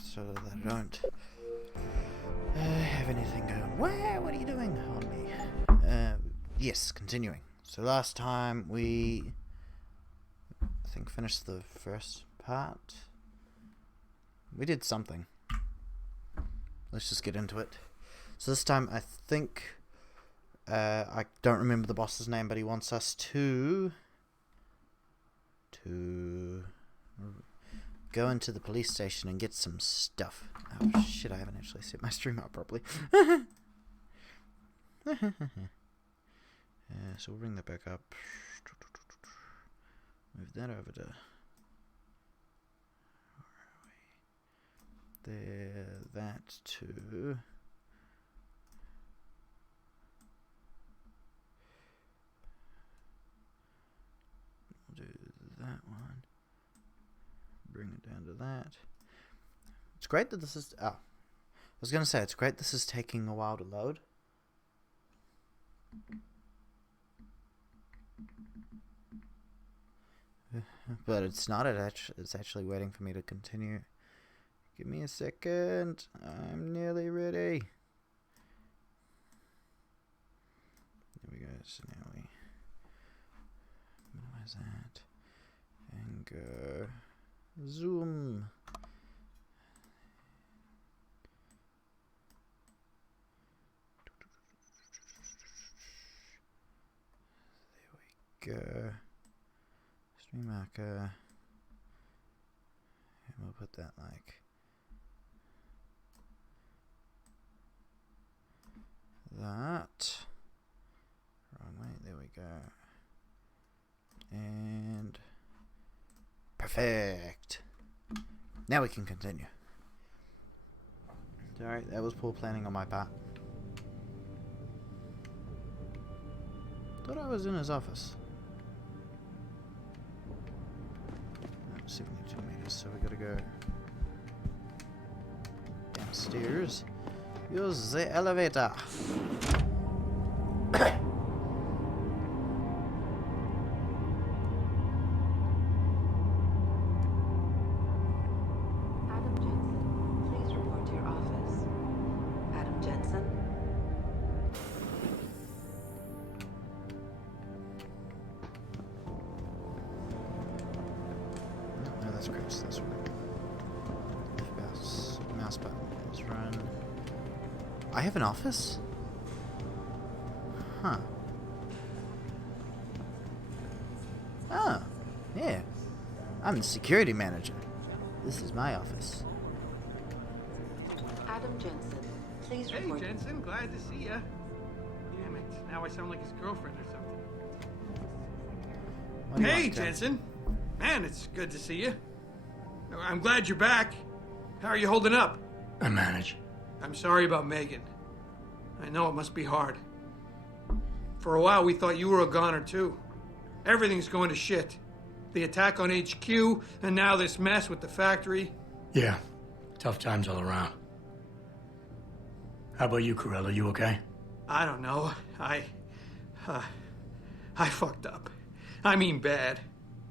so that I don't have anything going. What are you doing on me? Yes, continuing. So last time we, I think, finished the first part. We did something. Let's just get into it. So this time I think, I don't remember the boss's name, but he wants us to go into the police station and get some stuff. Oh shit, I haven't actually set my stream up properly. So we'll bring that back up. Move that over to... There, that to... We'll do that one. Bring it down to that. It's great that this is... Oh. I was going to say, it's great this is taking a while to load. But it's not. It's actually waiting for me to continue. Give me a second. I'm nearly ready. There we go. So now we minimize that and go zoom. There we go. Stream marker. And we'll put that like that. Wrong way. There we go. And perfect. Now we can continue. Alright, that was poor planning on my part. Thought I was in his office. 72 meters, so we gotta go downstairs. Use the elevator. Adam Jensen, please report to your office. Adam Jensen. No, that's great. That's right. Mouse button is run. I have an office? Huh. Oh, yeah. I'm the security manager. This is my office. Adam Jensen, please report. Hey, Jensen, glad to see ya. Damn it, now I sound like his girlfriend or something. What do you Hey, want, Jen? Jensen. Man, it's good to see you. I'm glad you're back. How are you holding up? I manage. I'm sorry about Megan. I know it must be hard. For a while, we thought you were a goner, too. Everything's going to shit. The attack on HQ, and now this mess with the factory. Yeah, tough times all around. How about you, Corella? You okay? I don't know. I fucked up. I mean bad.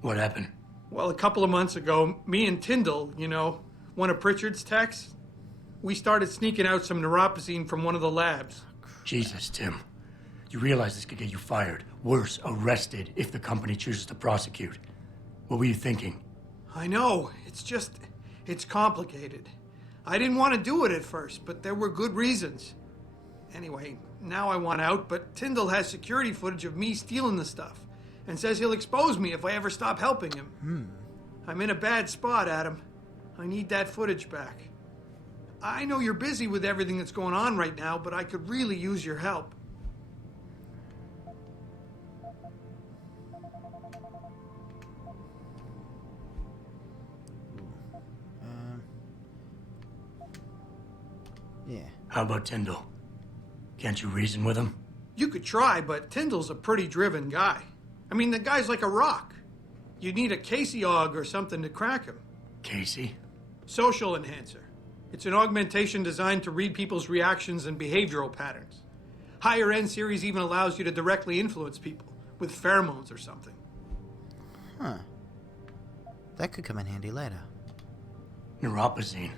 What happened? Well, a couple of months ago, me and Tyndall, you know, one of Pritchard's techs, we started sneaking out some neuropozyne from one of the labs. Jesus, Tim. You realize this could get you fired. Worse, arrested if the company chooses to prosecute. What were you thinking? I know. It's complicated. I didn't want to do it at first, but there were good reasons. Anyway, now I want out, but Tyndall has security footage of me stealing the stuff and says he'll expose me if I ever stop helping him. I'm in a bad spot, Adam. I need that footage back. I know you're busy with everything that's going on right now, but I could really use your help. Yeah. How about Tyndall? Can't you reason with him? You could try, but Tyndall's a pretty driven guy. I mean, the guy's like a rock. You'd need a Casey aug or something to crack him. Casey? Social enhancer. It's an augmentation designed to read people's reactions and behavioral patterns. Higher end series even allows you to directly influence people with pheromones or something. Huh. That could come in handy later. Neuropozyne.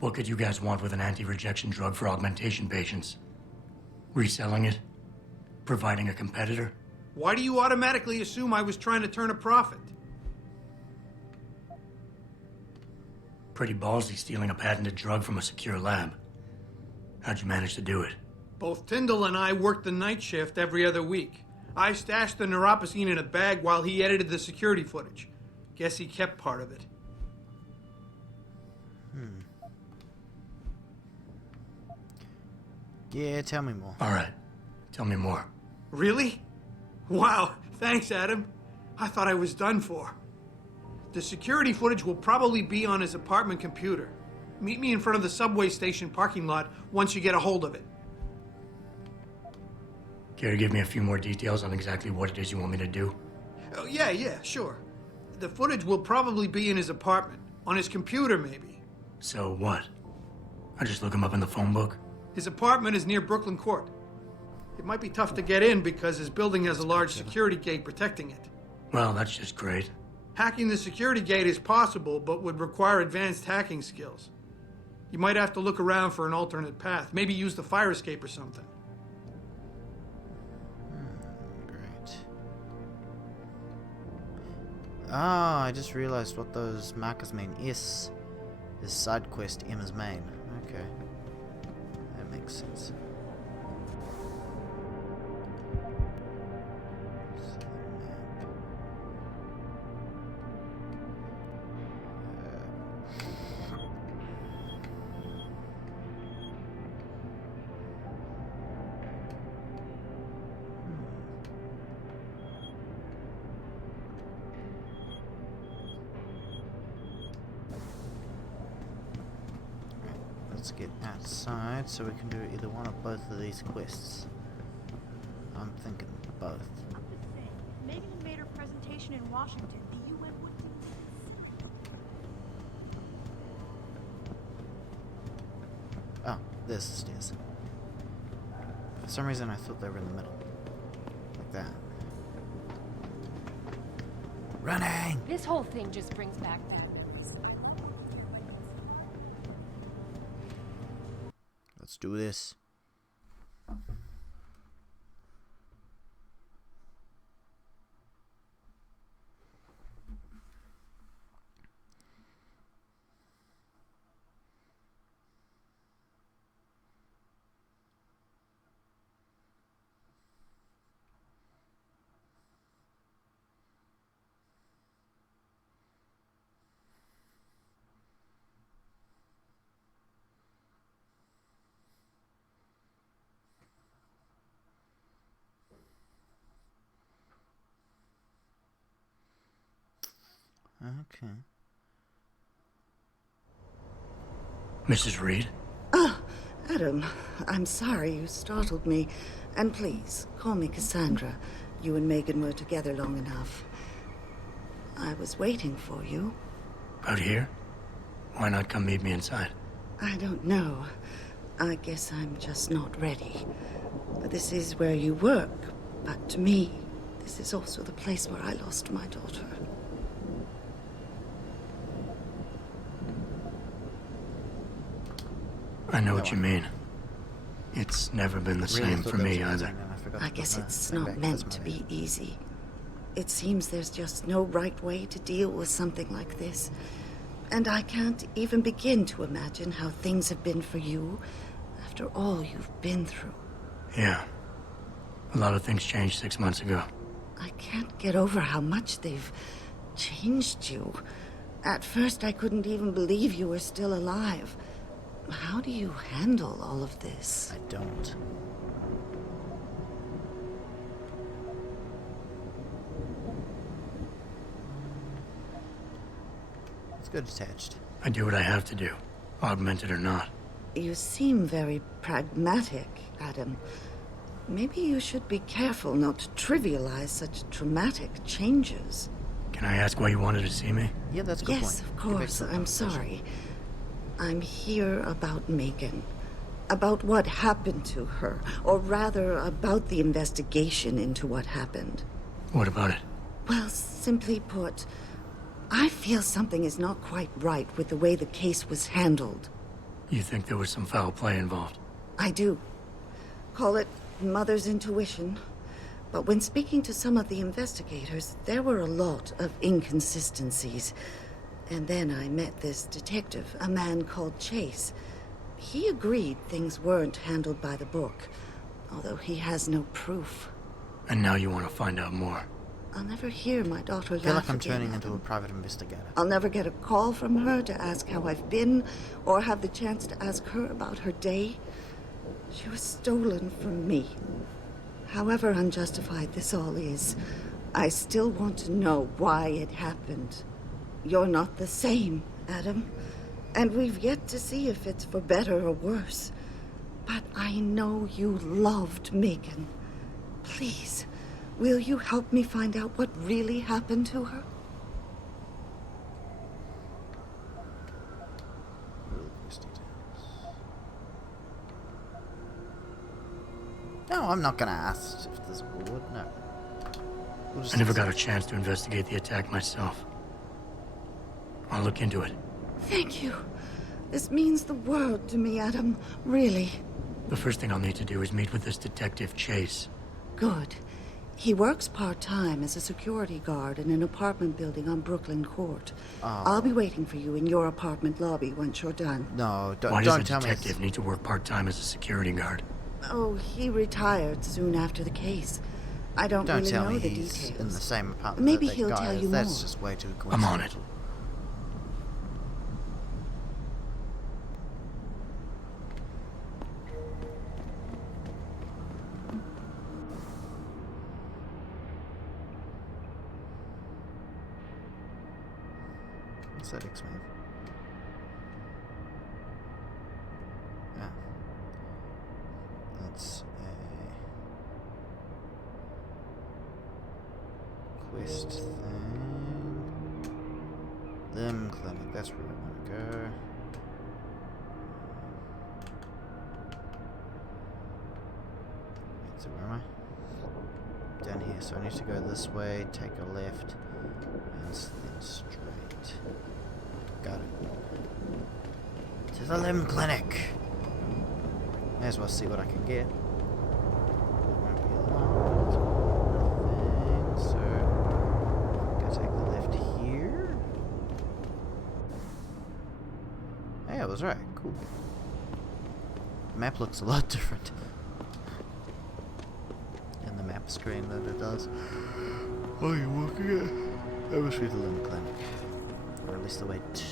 What could you guys want with an anti-rejection drug for augmentation patients? Reselling it? Providing a competitor? Why do you automatically assume I was trying to turn a profit? Pretty ballsy stealing a patented drug from a secure lab. How'd you manage to do it? Both Tyndall and I worked the night shift every other week. I stashed the neuropozyne in a bag while he edited the security footage. Guess he kept part of it. Yeah, tell me more. All right. Tell me more. Really? Wow, thanks, Adam. I thought I was done for. The security footage will probably be on his apartment computer. Meet me in front of the subway station parking lot once you get a hold of it. Care to give me a few more details on exactly what it is you want me to do? Oh, yeah, sure. The footage will probably be in his apartment. On his computer, maybe. So what? I just look him up in the phone book? His apartment is near Brooklyn Court. It might be tough to get in because his building has a large security gate protecting it. Well, that's just great. Hacking the security gate is possible, but would require advanced hacking skills. You might have to look around for an alternate path. Maybe use the fire escape or something. Great. Ah, I just realized what those markers mean. S is side quest, M is main. Okay. That makes sense. Let's get outside so we can do either one or both of these quests. I'm thinking both. I'm just saying, Megan made her presentation in Washington. The UN wouldn't do this. Oh, there's the stairs. For some reason I thought they were in the middle. Like that. Running! This whole thing just brings back bad memories. Let's do this. Okay. Mrs. Reed? Adam, I'm sorry you startled me. And please, call me Cassandra. You and Megan were together long enough. I was waiting for you. Out here? Why not come meet me inside? I don't know. I guess I'm just not ready. This is where you work, but to me, this is also the place where I lost my daughter. I know what you mean. It's never been the same for me either. I guess it's not meant to be easy. It seems there's just no right way to deal with something like this. And I can't even begin to imagine how things have been for you after all you've been through. Yeah. A lot of things changed 6 months ago. I can't get over how much they've changed you. At first, I couldn't even believe you were still alive. How do you handle all of this? I don't. Let's go detached. I do what I have to do, augmented or not. You seem very pragmatic, Adam. Maybe you should be careful not to trivialize such traumatic changes. Can I ask why you wanted to see me? Yeah, that's a good point. Yes, of Get back course. to the I'm conversation. sorry. I'm here about Megan. About what happened to her. Or rather, about the investigation into what happened. What about it? Well, simply put, I feel something is not quite right with the way the case was handled. You think there was some foul play involved? I do. Call it mother's intuition. But when speaking to some of the investigators, there were a lot of inconsistencies. And then I met this detective, a man called Chase. He agreed things weren't handled by the book, although he has no proof. And now you want to find out more? I'll never hear my daughter I feel laugh like I'm again, turning into a Adam. private investigator. I'll never get a call from her to ask how I've been, or have the chance to ask her about her day. She was stolen from me. However unjustified this all is, I still want to know why it happened. You're not the same, Adam. And we've yet to see if it's for better or worse. But I know you loved Megan. Please, will you help me find out what really happened to her? No, I'm not gonna ask if there's a reward. No. We'll just I never got a chance to investigate the attack myself. I'll look into it. Thank you. This means the world to me, Adam. Really. The first thing I'll need to do is meet with this detective, Chase. Good. He works part-time as a security guard in an apartment building on Brooklyn Court. I'll be waiting for you in your apartment lobby once you're done. No, Why don't does tell a me. detective need to work part-time as a security guard? Oh, he retired soon after the case. I don't Don't really tell know me the he's details. in the same apartment. Maybe that he'll guy tell is. you That's more. just way too coincidental. I'm on it. What's that X-Men? Yeah. That's a quest thing. Limb clinic, that's where I want to go. So where am I? Down here, so I need to go this way, take a left, and then straight. Got it. To the limb clinic! May as well see what I can get. It won't be long, but it's one thing, so go take the left here. Hey, I was right, cool. The map looks a lot different in the map screen than it does. Oh, you're walking it. That must be the limb clinic. Or at least the way to...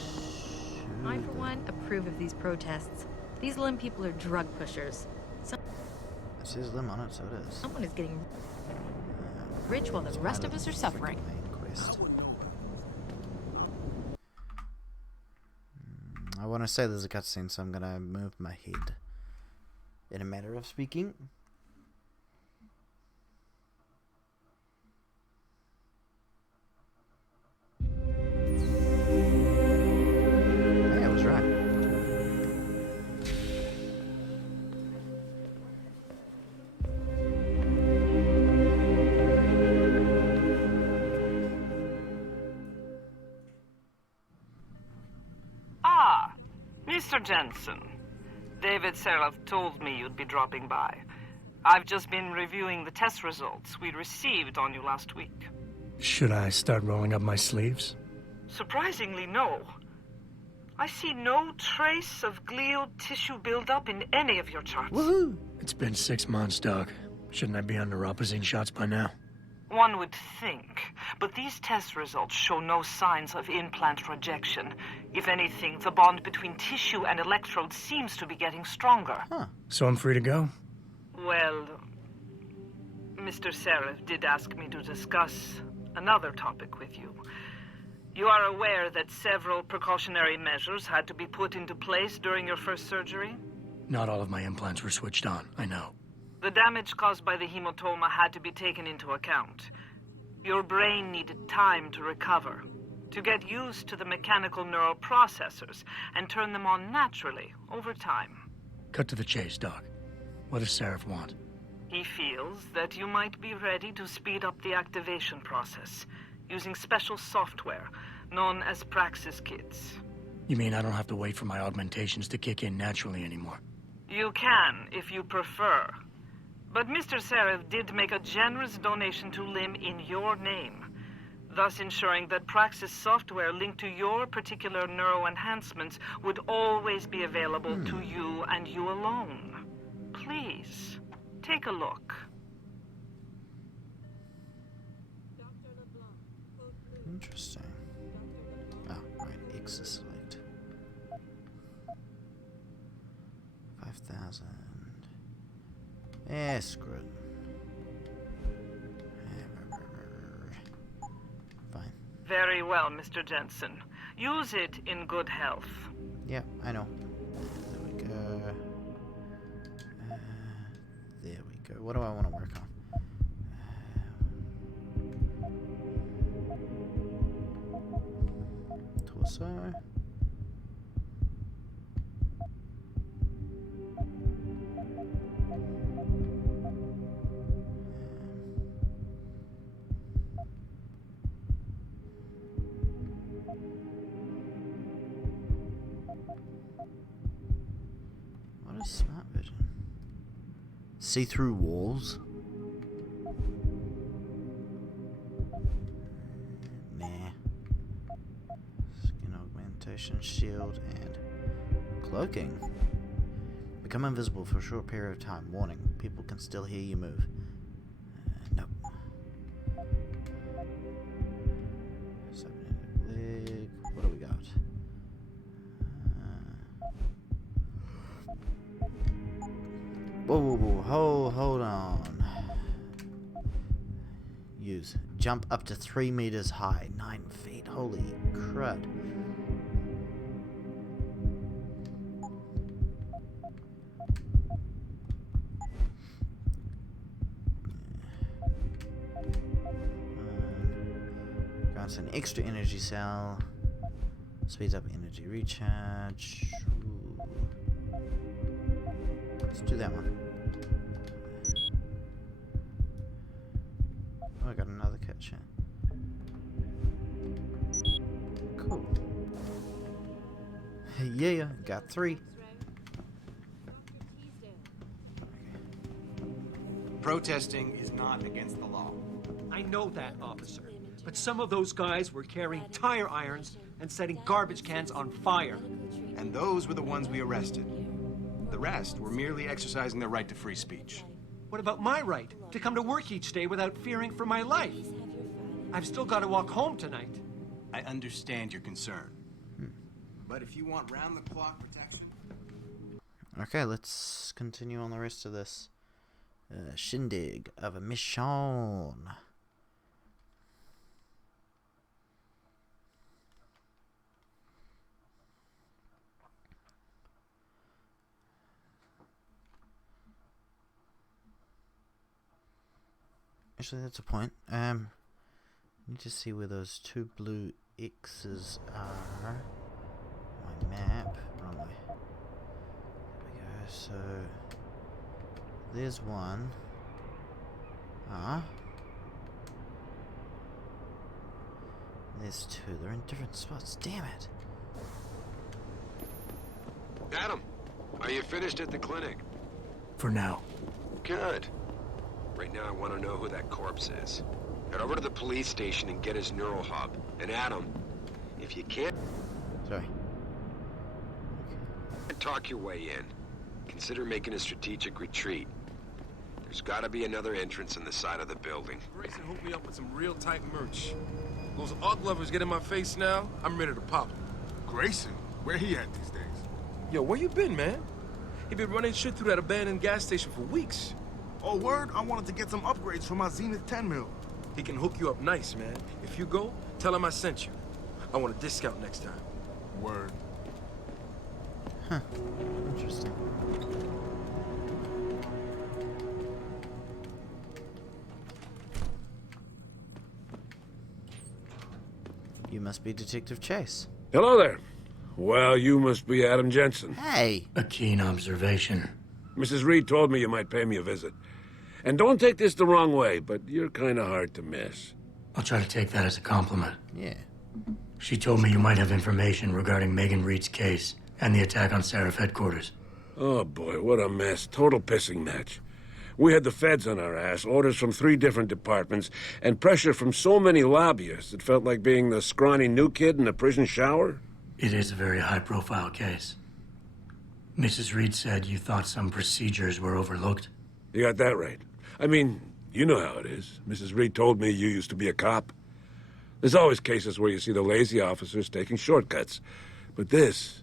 I, for one, approve of these protests. These limb people are drug pushers. It says limb on it, so it is. Someone is getting rich while the rest of us are suffering. I want to say there's a cutscene, so I'm going to move my head in a matter of speaking. Mr. Jensen, David Seraph told me you'd be dropping by. I've just been reviewing the test results we received on you last week. Should I start rolling up my sleeves? Surprisingly, no. I see no trace of glial tissue buildup in any of your charts. Woohoo! It's been 6 months, Doc. Shouldn't I be on neuropozyne shots by now? One would think, but these test results show no signs of implant rejection. If anything, the bond between tissue and electrodes seems to be getting stronger. Huh. So I'm free to go? Well, Mr. Seraph did ask me to discuss another topic with you. You are aware that several precautionary measures had to be put into place during your first surgery? Not all of my implants were switched on, I know. The damage caused by the hematoma had to be taken into account. Your brain needed time to recover, to get used to the mechanical neural processors and turn them on naturally over time. Cut to the chase, Doc. What does Seraph want? He feels that you might be ready to speed up the activation process using special software known as Praxis kits. You mean I don't have to wait for my augmentations to kick in naturally anymore? You can, if you prefer. But Mr. Seraph did make a generous donation to LIM in your name, thus ensuring that Praxis software linked to your particular neuroenhancements would always be available to you and you alone. Please, take a look. Interesting. Oh, right, X is select. 5,000. Yeah, screw it. Fine. Very well, Mr. Jensen. Use it in good health. Yeah, I know. There we go. There we go. What do I want to work on? Torso. What is smart vision? See-through walls? Nah. Skin augmentation, shield, and cloaking. Become invisible for a short period of time. Warning, people can still hear you move. Nope. Cybernetic leg. What do we got? Whoa, hold on. Use. Jump up to 3 meters high. 9 feet. Holy crud. Grants an extra energy cell. Speeds up energy recharge. Ooh. Let's do that one. Oh, I got another catcher. Cool. Yeah, got 3. Protesting is not against the law. I know that, officer. But some of those guys were carrying tire irons and setting garbage cans on fire. And those were the ones we arrested. The rest were merely exercising their right to free speech. What about my right to come to work each day without fearing for my life? I've still got to walk home tonight. I understand your concern. But if you want round-the-clock protection... Okay, let's continue on the rest of this shindig of a mission. Actually, that's a point. Need to see where those 2 blue X's are. My map. Wrong way. There we go. So there's one. There's 2. They're in different spots. Damn it. Adam, are you finished at the clinic? For now. Good. Right now I want to know who that corpse is. Head over to the police station and get his neural hub. And Adam, if you can't... Sorry. Talk your way in. Consider making a strategic retreat. There's gotta be another entrance in the side of the building. Grayson hooked me up with some real tight merch. Those art lovers get in my face now, I'm ready to pop them. Grayson? Where he at these days? Yo, where you been, man? He been running shit through that abandoned gas station for weeks. Oh, word? I wanted to get some upgrades for my Zenith 10 mil. He can hook you up nice, man. If you go, tell him I sent you. I want a discount next time. Word. Huh. Interesting. You must be Detective Chase. Hello there. Well, you must be Adam Jensen. Hey! A keen observation. Mrs. Reed told me you might pay me a visit. And don't take this the wrong way, but you're kind of hard to miss. I'll try to take that as a compliment. Yeah. She told me you might have information regarding Megan Reed's case and the attack on Seraph headquarters. Oh boy, what a mess. Total pissing match. We had the feds on our ass, orders from 3 different departments, and pressure from so many lobbyists it felt like being the scrawny new kid in a prison shower. It is a very high-profile case. Mrs. Reed said you thought some procedures were overlooked. You got that right. I mean, you know how it is. Mrs. Reed told me you used to be a cop. There's always cases where you see the lazy officers taking shortcuts. But this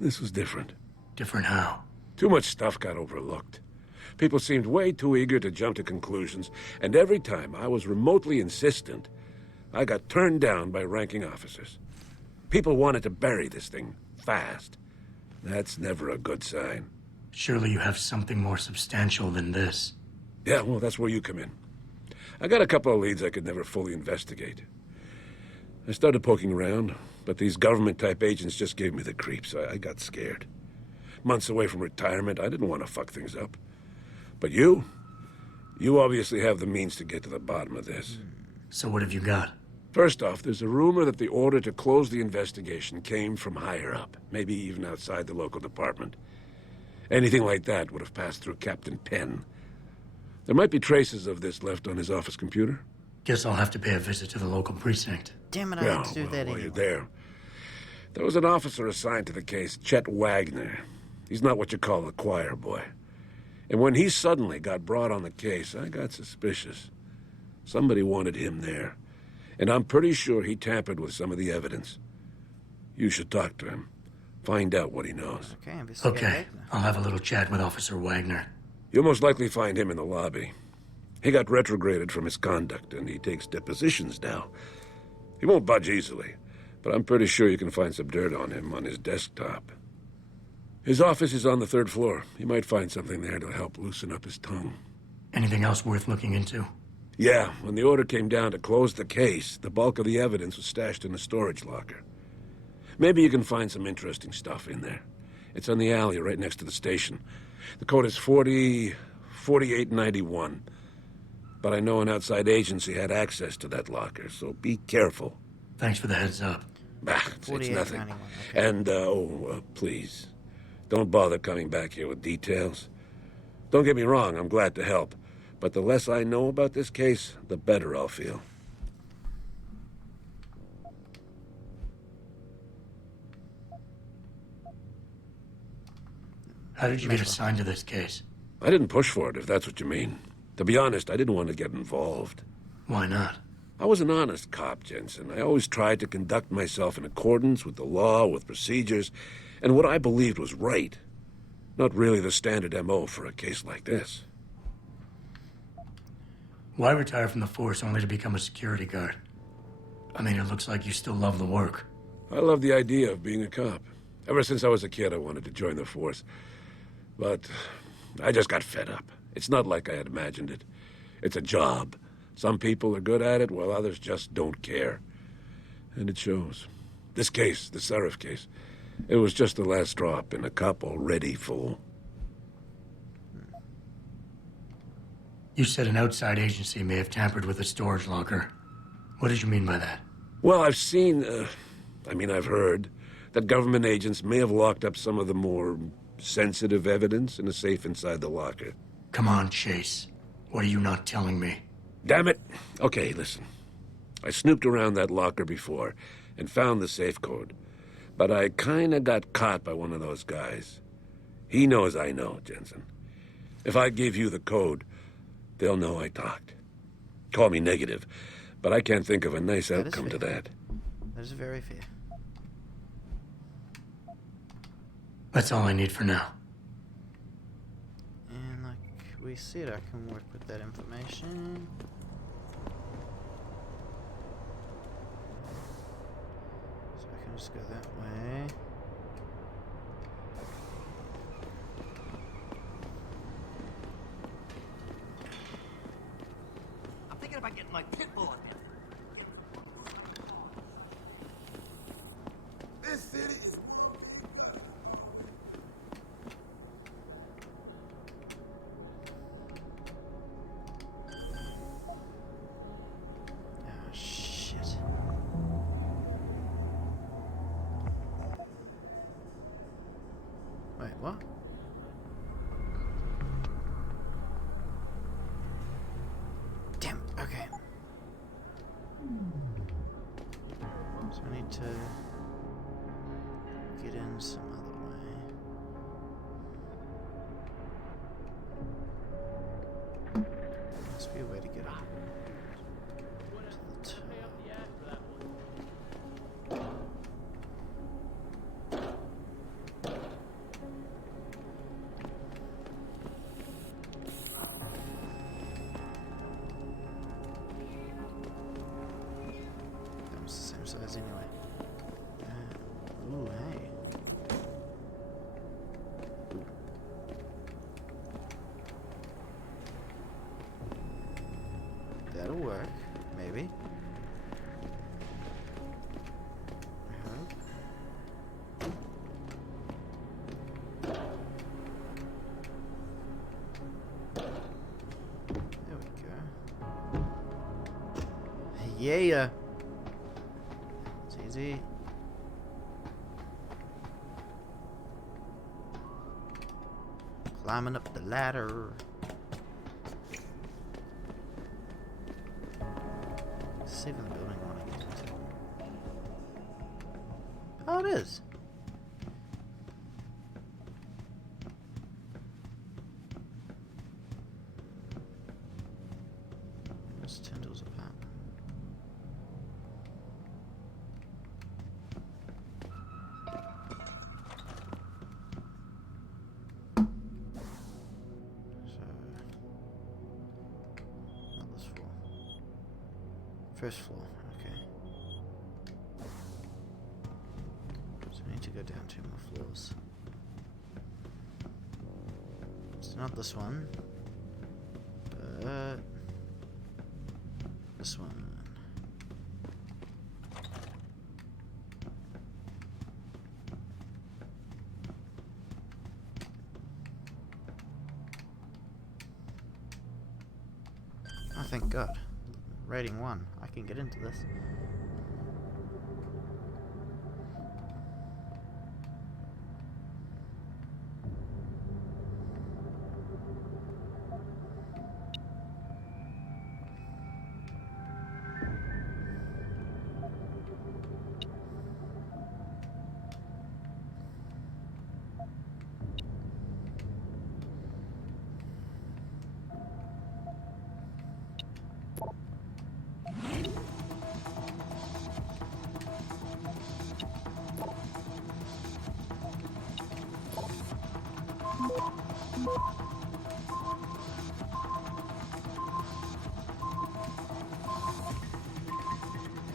was different. Different how? Too much stuff got overlooked. People seemed way too eager to jump to conclusions, and every time I was remotely insistent, I got turned down by ranking officers. People wanted to bury this thing fast. That's never a good sign. Surely you have something more substantial than this. Yeah, well, that's where you come in. I got a couple of leads I could never fully investigate. I started poking around, but these government-type agents just gave me the creeps. I got scared. Months away from retirement, I didn't want to fuck things up. But you obviously have the means to get to the bottom of this. So what have you got? First off, there's a rumor that the order to close the investigation came from higher up, maybe even outside the local department. Anything like that would have passed through Captain Penn. There might be traces of this left on his office computer. Guess I'll have to pay a visit to the local precinct. Damn it, I had to do that while anyway. you're there. There was an officer assigned to the case, Chet Wagner. He's not what you call a choir boy. And when he suddenly got brought on the case, I got suspicious. Somebody wanted him there. And I'm pretty sure he tampered with some of the evidence. You should talk to him. Find out what he knows. Okay, I'll have a little chat with Officer Wagner. You'll most likely find him in the lobby. He got retrograded from his conduct, and he takes depositions now. He won't budge easily, but I'm pretty sure you can find some dirt on him on his desktop. His office is on the 3rd floor. You might find something there to help loosen up his tongue. Anything else worth looking into? Yeah, when the order came down to close the case, the bulk of the evidence was stashed in a storage locker. Maybe you can find some interesting stuff in there. It's on the alley right next to the station. The code is 4891. But I know an outside agency had access to that locker, so be careful. Thanks for the heads up. It's nothing. Okay. And, please, don't bother coming back here with details. Don't get me wrong, I'm glad to help. But the less I know about this case, the better I'll feel. How did you get assigned to this case? I didn't push for it, if that's what you mean. To be honest, I didn't want to get involved. Why not? I was an honest cop, Jensen. I always tried to conduct myself in accordance with the law, with procedures, and what I believed was right. Not really the standard MO for a case like this. Why retire from the force only to become a security guard? I mean, it looks like you still love the work. I love the idea of being a cop. Ever since I was a kid, I wanted to join the force. But I just got fed up. It's not like I had imagined it. It's a job. Some people are good at it, while others just don't care. And it shows. This case, the Seraph case, it was just the last drop in a cup already full. You said an outside agency may have tampered with a storage locker. What did you mean by that? Well, I've seen, I've heard that government agents may have locked up some of the more sensitive evidence in a safe inside the locker. Come on, Chase. What are you not telling me? Damn it. Okay, listen. I snooped around that locker before and found the safe code. But I kinda got caught by one of those guys. He knows I know, Jensen. If I give you the code, they'll know I talked. Call me negative, but I can't think of a nice outcome to that. That is very fair. That's all I need for now. And like we said, I can work with that information. So I can just go that way. I'm thinking about getting my pit bull in here. This city is... Oh shit. Wait, what? Damn, okay. So I need to get in some other way. Must be a way to get up to the top. That was the same size anyway. Ooh, hey. Ooh. That'll work, maybe. I hope. There we go. Yeah. It's easy. Climbing up the ladder. Saving the building I want to get into. Oh, it is. Where's Tyndall's apartment? Not this floor. First floor, okay. So I need to go down 2 more floors. It's not this one, but this one. Oh, thank God. Rating 1. I can get into this.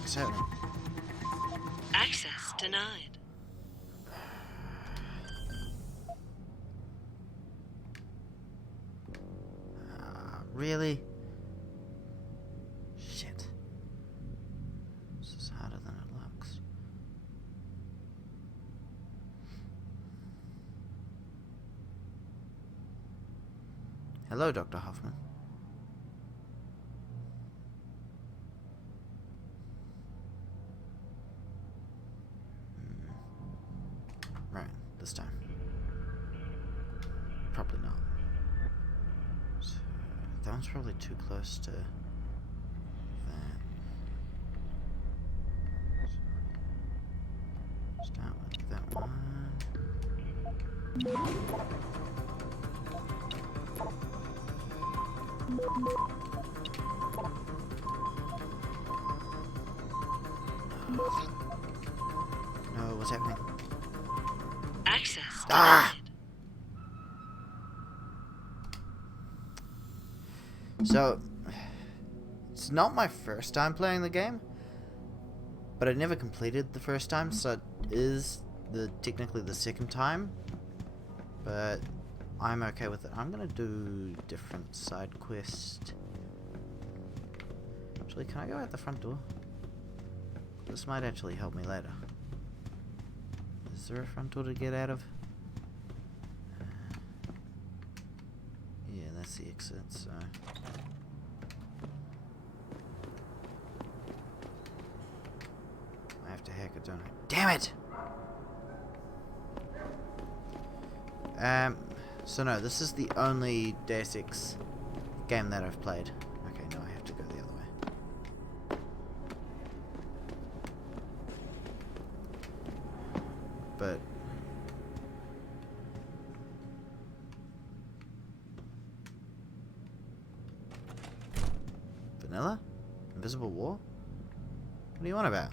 Exciting. Access denied. Really? Shit. This is harder than it looks. Hello, Dr. Hoffman. Right, this time. Probably not. So, that one's probably too close to that. Start with that one. No, what's happening? Access Ah! So, it's not my first time playing the game, but I never completed the first time, so it is technically the second time, but I'm okay with it. I'm gonna do different side quest. Actually, can I go out the front door? This might actually help me later. Is there a front door to get out of? Yeah, that's the exit, so... I have to hack it, don't I? Damn it! So no, this is the only Deus Ex game that I've played. Okay, no, I have to go the other way. But Vanilla? Invisible War? What do you want about?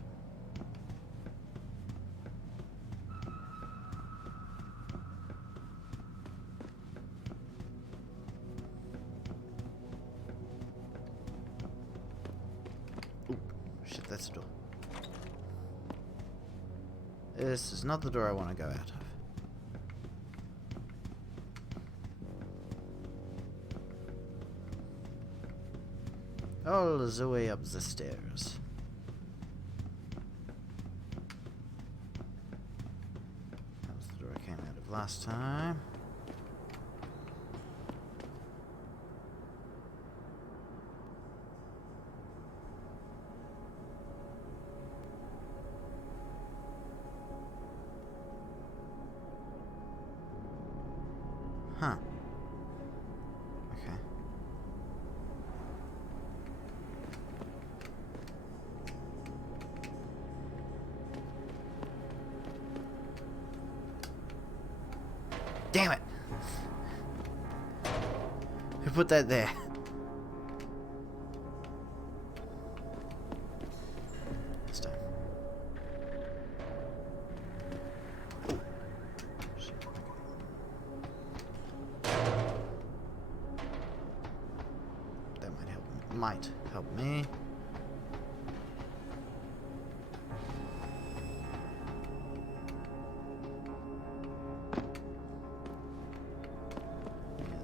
Ooh, shit, that's a door. This is not the door I want to go out of. All the way up the stairs. That was the door I came out of last time. Huh. Okay. Damn it! Who put that there? This time. That might help. Might help me.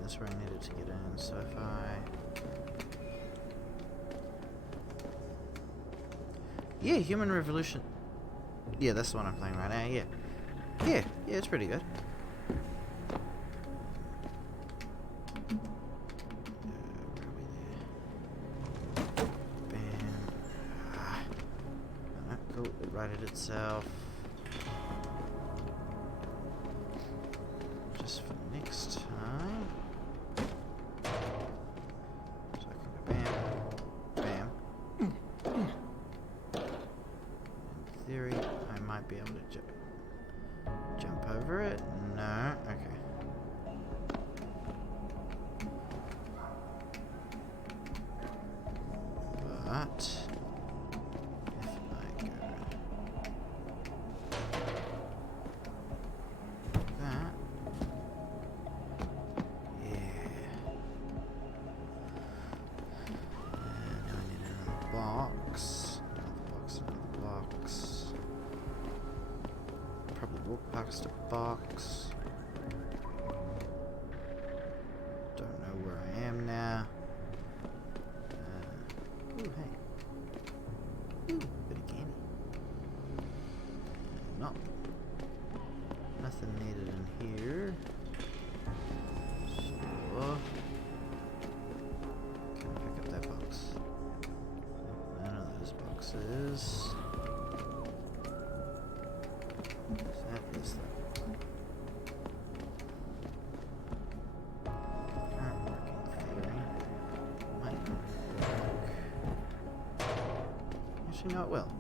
That's where I needed to get in, so if yeah, Human Revolution. Yeah, that's the one I'm playing right now, yeah. Yeah, it's pretty good. Bam. Cool, it righted itself. Just for next time. So I can go bam, bam. In theory, I might be able to jump over it. No, okay. But if I go that. Now I need another box. Another box. Probably walk past a box. Don't know where I am now. Ooh, hey. Ooh, bit of candy. No. Nothing needed in here. So can I pick up that box? None of those boxes. That is that. Current working theory. Might not work. Actually, no, it will.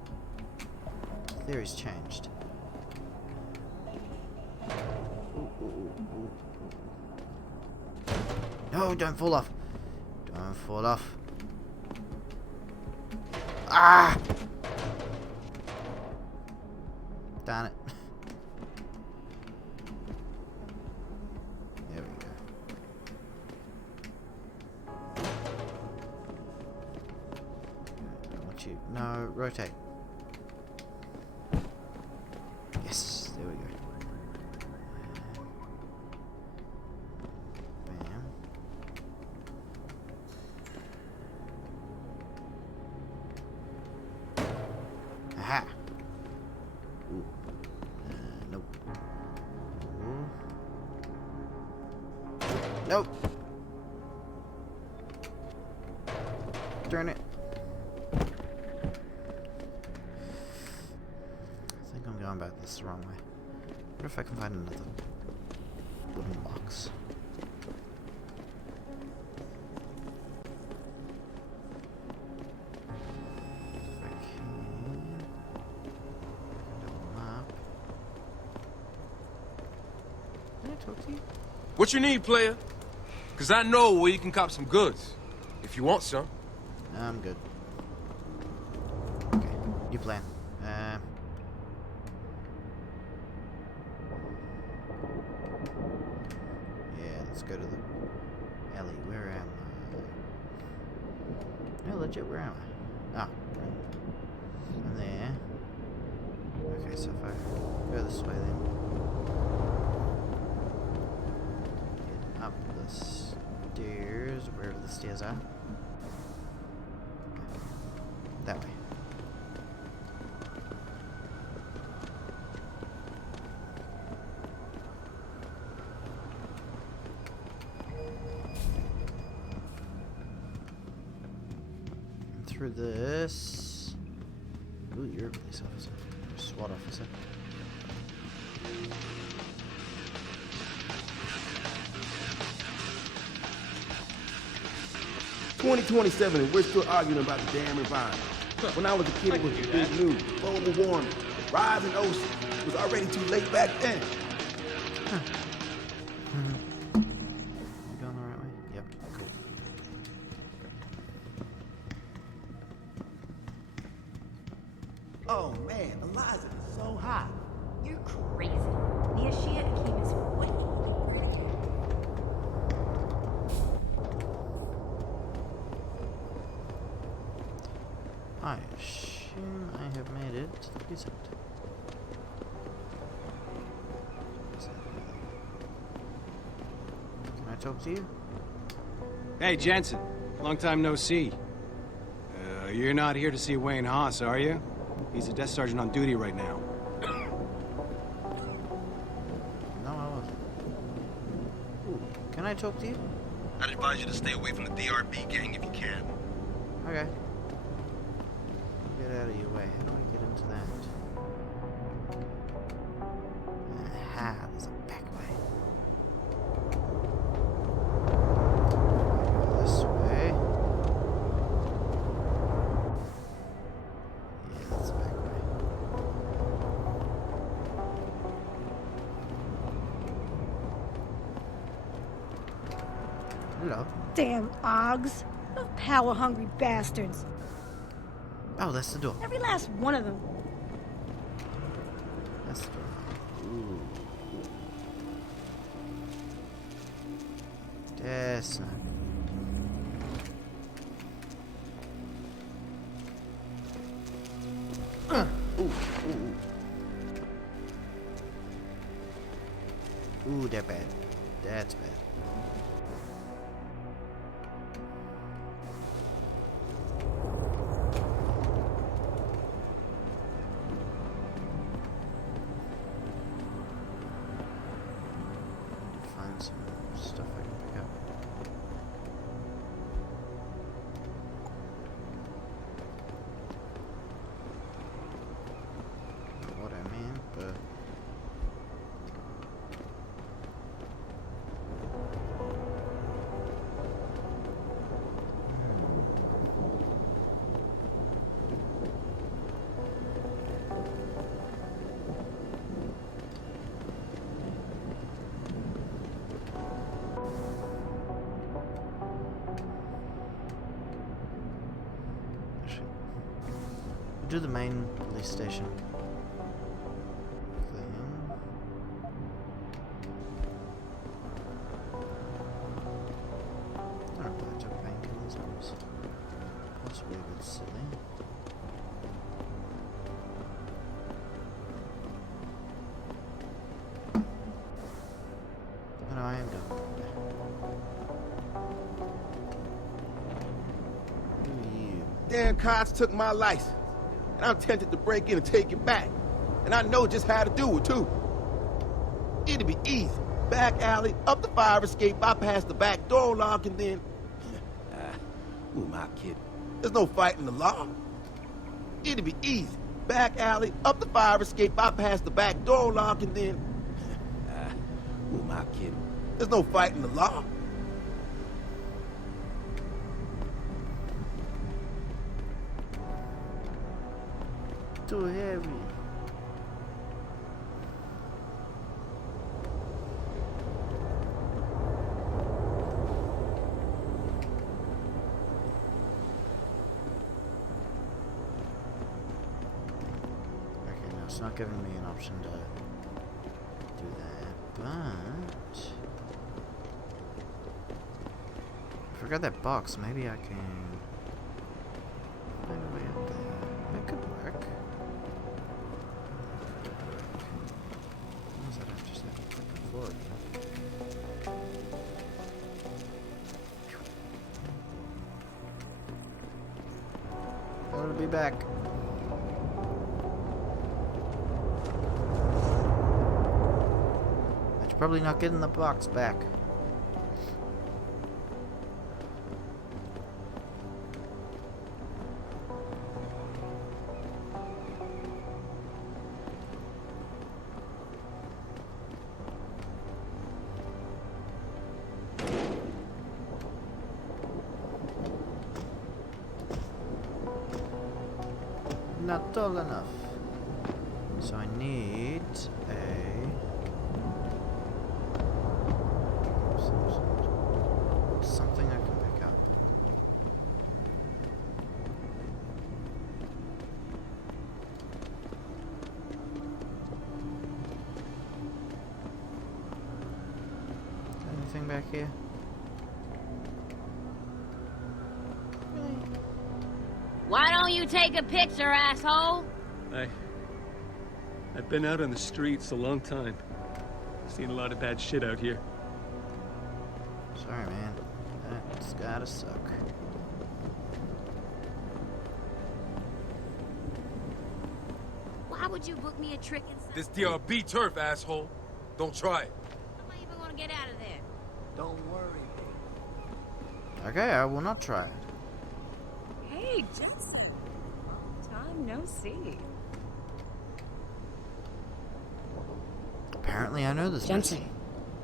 Theory's changed. Ooh. No, don't fall off. Don't fall off. Ah! Darn it. There we go. I want you. No, rotate. Yes, there we go. Bam. Aha! Ooh. Nope. Ooh. Nope! Darn it. I think I'm going about this the wrong way. What if I can find another wooden talk to you? What you need, player? Because I know where you can cop some goods. If you want some. I'm good. Okay, new plan. Yeah, let's go to the alley. Where am I? No, legit, where am I? Ah, I'm there. Okay, so if I go this way then. Get up the stairs, wherever the stairs are. That way. And through this. Ooh, you're a police officer. You're a SWAT officer. 2027 and we're still arguing about the damn environment. When I was a kid, it was the big news. Global warming, rising ocean. It was already too late back then. You going the right way? Yep, cool. Oh man, Eliza is so hot. You're crazy. The Ashia Akeem is way I assume I have made it to the precinct. Can I talk to you? Hey, Jensen. Long time no see. You're not here to see Wayne Haas, are you? He's a desk sergeant on duty right now. No, I wasn't. Ooh, can I talk to you? I'd advise you to stay away from the DRB gang if you can. Okay. Get out of your way. How do I get into that? Aha, there's a back way. Go this way. Yeah, that's the back way. Hello. Damn Oggs. Those power-hungry bastards. Oh, that's the door. Every last one of them. That's the door. Ooh. That's not good. Ooh, ooh. Ooh, that bad. That's bad. Find some stuff I can pick up. Not what I mean, but do the main police station thing. I don't know why I took painkillers. That was possibly a bit silly. Oh no, I am done. Who are you? Damn cops took my license. And I'm tempted to break in and take it back. And I know just how to do it, too. It'd be easy. Back alley, up the fire escape, bypass the back door lock, and then... who am I kidding? There's no fighting the law. It'd be easy. Back alley, up the fire escape, bypass the back door lock, and then... who am I kidding? There's no fighting the law. Too heavy. not giving me an option to do that, but if I got that box, maybe I can find a way up there. That could work. As long as I don't just have to click the floor again. I'll be back. That's probably not getting the box back. Not tall enough. So I need something I can pick up. Anything back here? Why don't you take a picture, asshole? I've been out on the streets a long time. Seen a lot of bad shit out here. Sorry, man. That's gotta suck. Why would you book me a trick and This DRB turf, asshole. Don't try it. How am I even gonna get out of there? Don't worry. Okay, I will not try it. Hey, Jesse. Long time no see. Apparently I know this Jensen.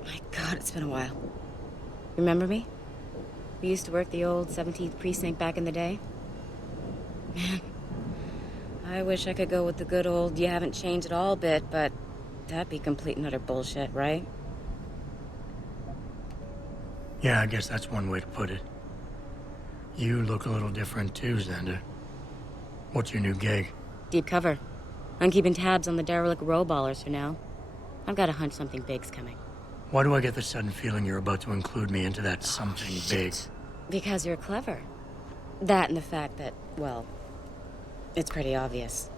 My God, it's been a while. Remember me? We used to work the old 17th precinct back in the day. Man, I wish I could go with the good old you haven't changed at all bit, but that'd be complete and utter bullshit, right? Yeah, I guess that's one way to put it. You look a little different too, Xander. What's your new gig? Deep cover. I'm keeping tabs on the derelict row ballers for now. I've got a hunch something big's coming. Why do I get the sudden feeling you're about to include me into that something big? Because you're clever. That and the fact that, well, it's pretty obvious.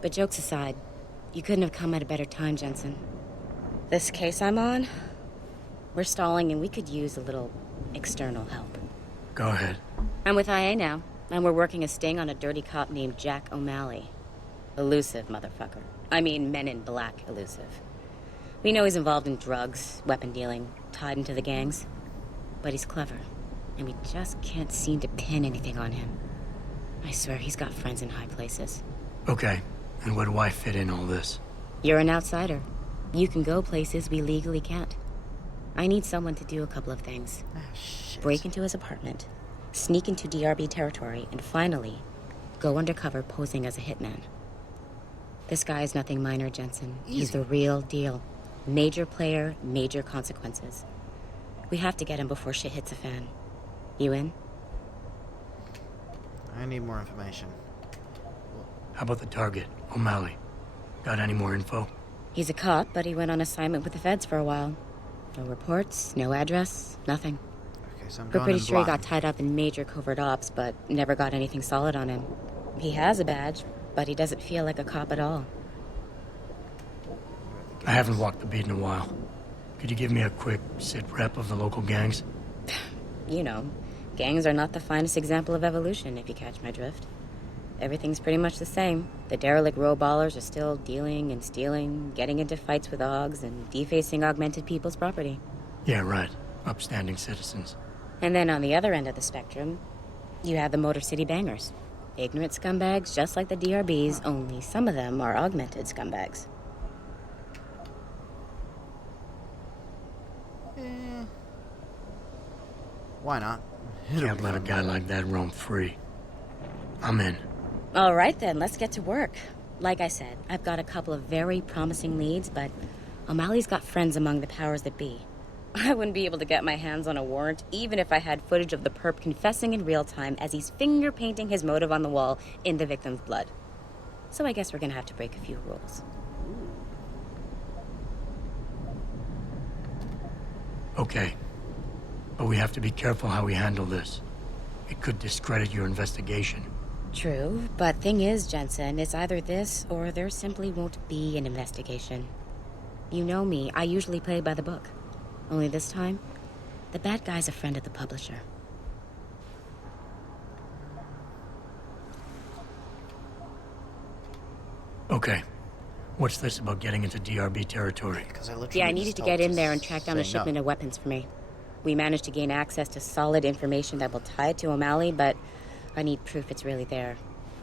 But jokes aside, you couldn't have come at a better time, Jensen. This case I'm on, we're stalling and we could use a little external help. Go ahead. I'm with IA now, and we're working a sting on a dirty cop named Jack O'Malley. Elusive motherfucker. I mean, Men in Black elusive. We know he's involved in drugs, weapon dealing, tied into the gangs. But he's clever, and we just can't seem to pin anything on him. I swear he's got friends in high places. Okay, and where do I fit in all this? You're an outsider. You can go places we legally can't. I need someone to do a couple of things. Break into his apartment, sneak into DRB territory, and finally, go undercover posing as a hitman. This guy is nothing minor, Jensen. He's the real deal. Major player, major consequences. We have to get him before shit hits the fan. You in? I need more information. How about the target, O'Malley? Got any more info? He's a cop, but he went on assignment with the feds for a while. No reports, no address, nothing. Okay, so I'm We're going pretty in sure he blind. got tied up in major covert ops, but never got anything solid on him. He has a badge, but he doesn't feel like a cop at all. I haven't walked the beat in a while. Could you give me a quick sit rep of the local gangs? You know, gangs are not the finest example of evolution, if you catch my drift. Everything's pretty much the same. The derelict row ballers are still dealing and stealing, getting into fights with OGs, and defacing augmented people's property. Yeah, right. Upstanding citizens. And then on the other end of the spectrum, you have the Motor City Bangers. Ignorant scumbags just like the DRBs, only some of them are augmented scumbags. Why not? Can't let a guy like that roam free. I'm in. All right then, let's get to work. Like I said, I've got a couple of very promising leads, but O'Malley's got friends among the powers that be. I wouldn't be able to get my hands on a warrant, even if I had footage of the perp confessing in real time as he's finger painting his motive on the wall in the victim's blood. So I guess we're gonna have to break a few rules. Okay. But we have to be careful how we handle this. It could discredit your investigation. True, but thing is, Jensen, it's either this or there simply won't be an investigation. You know me, I usually play by the book. Only this time, the bad guy's a friend of the publisher. Okay. What's this about getting into DRB territory? Yeah, I needed to get in there and track down a shipment of weapons for me. We managed to gain access to solid information that will tie it to O'Malley, but I need proof it's really there.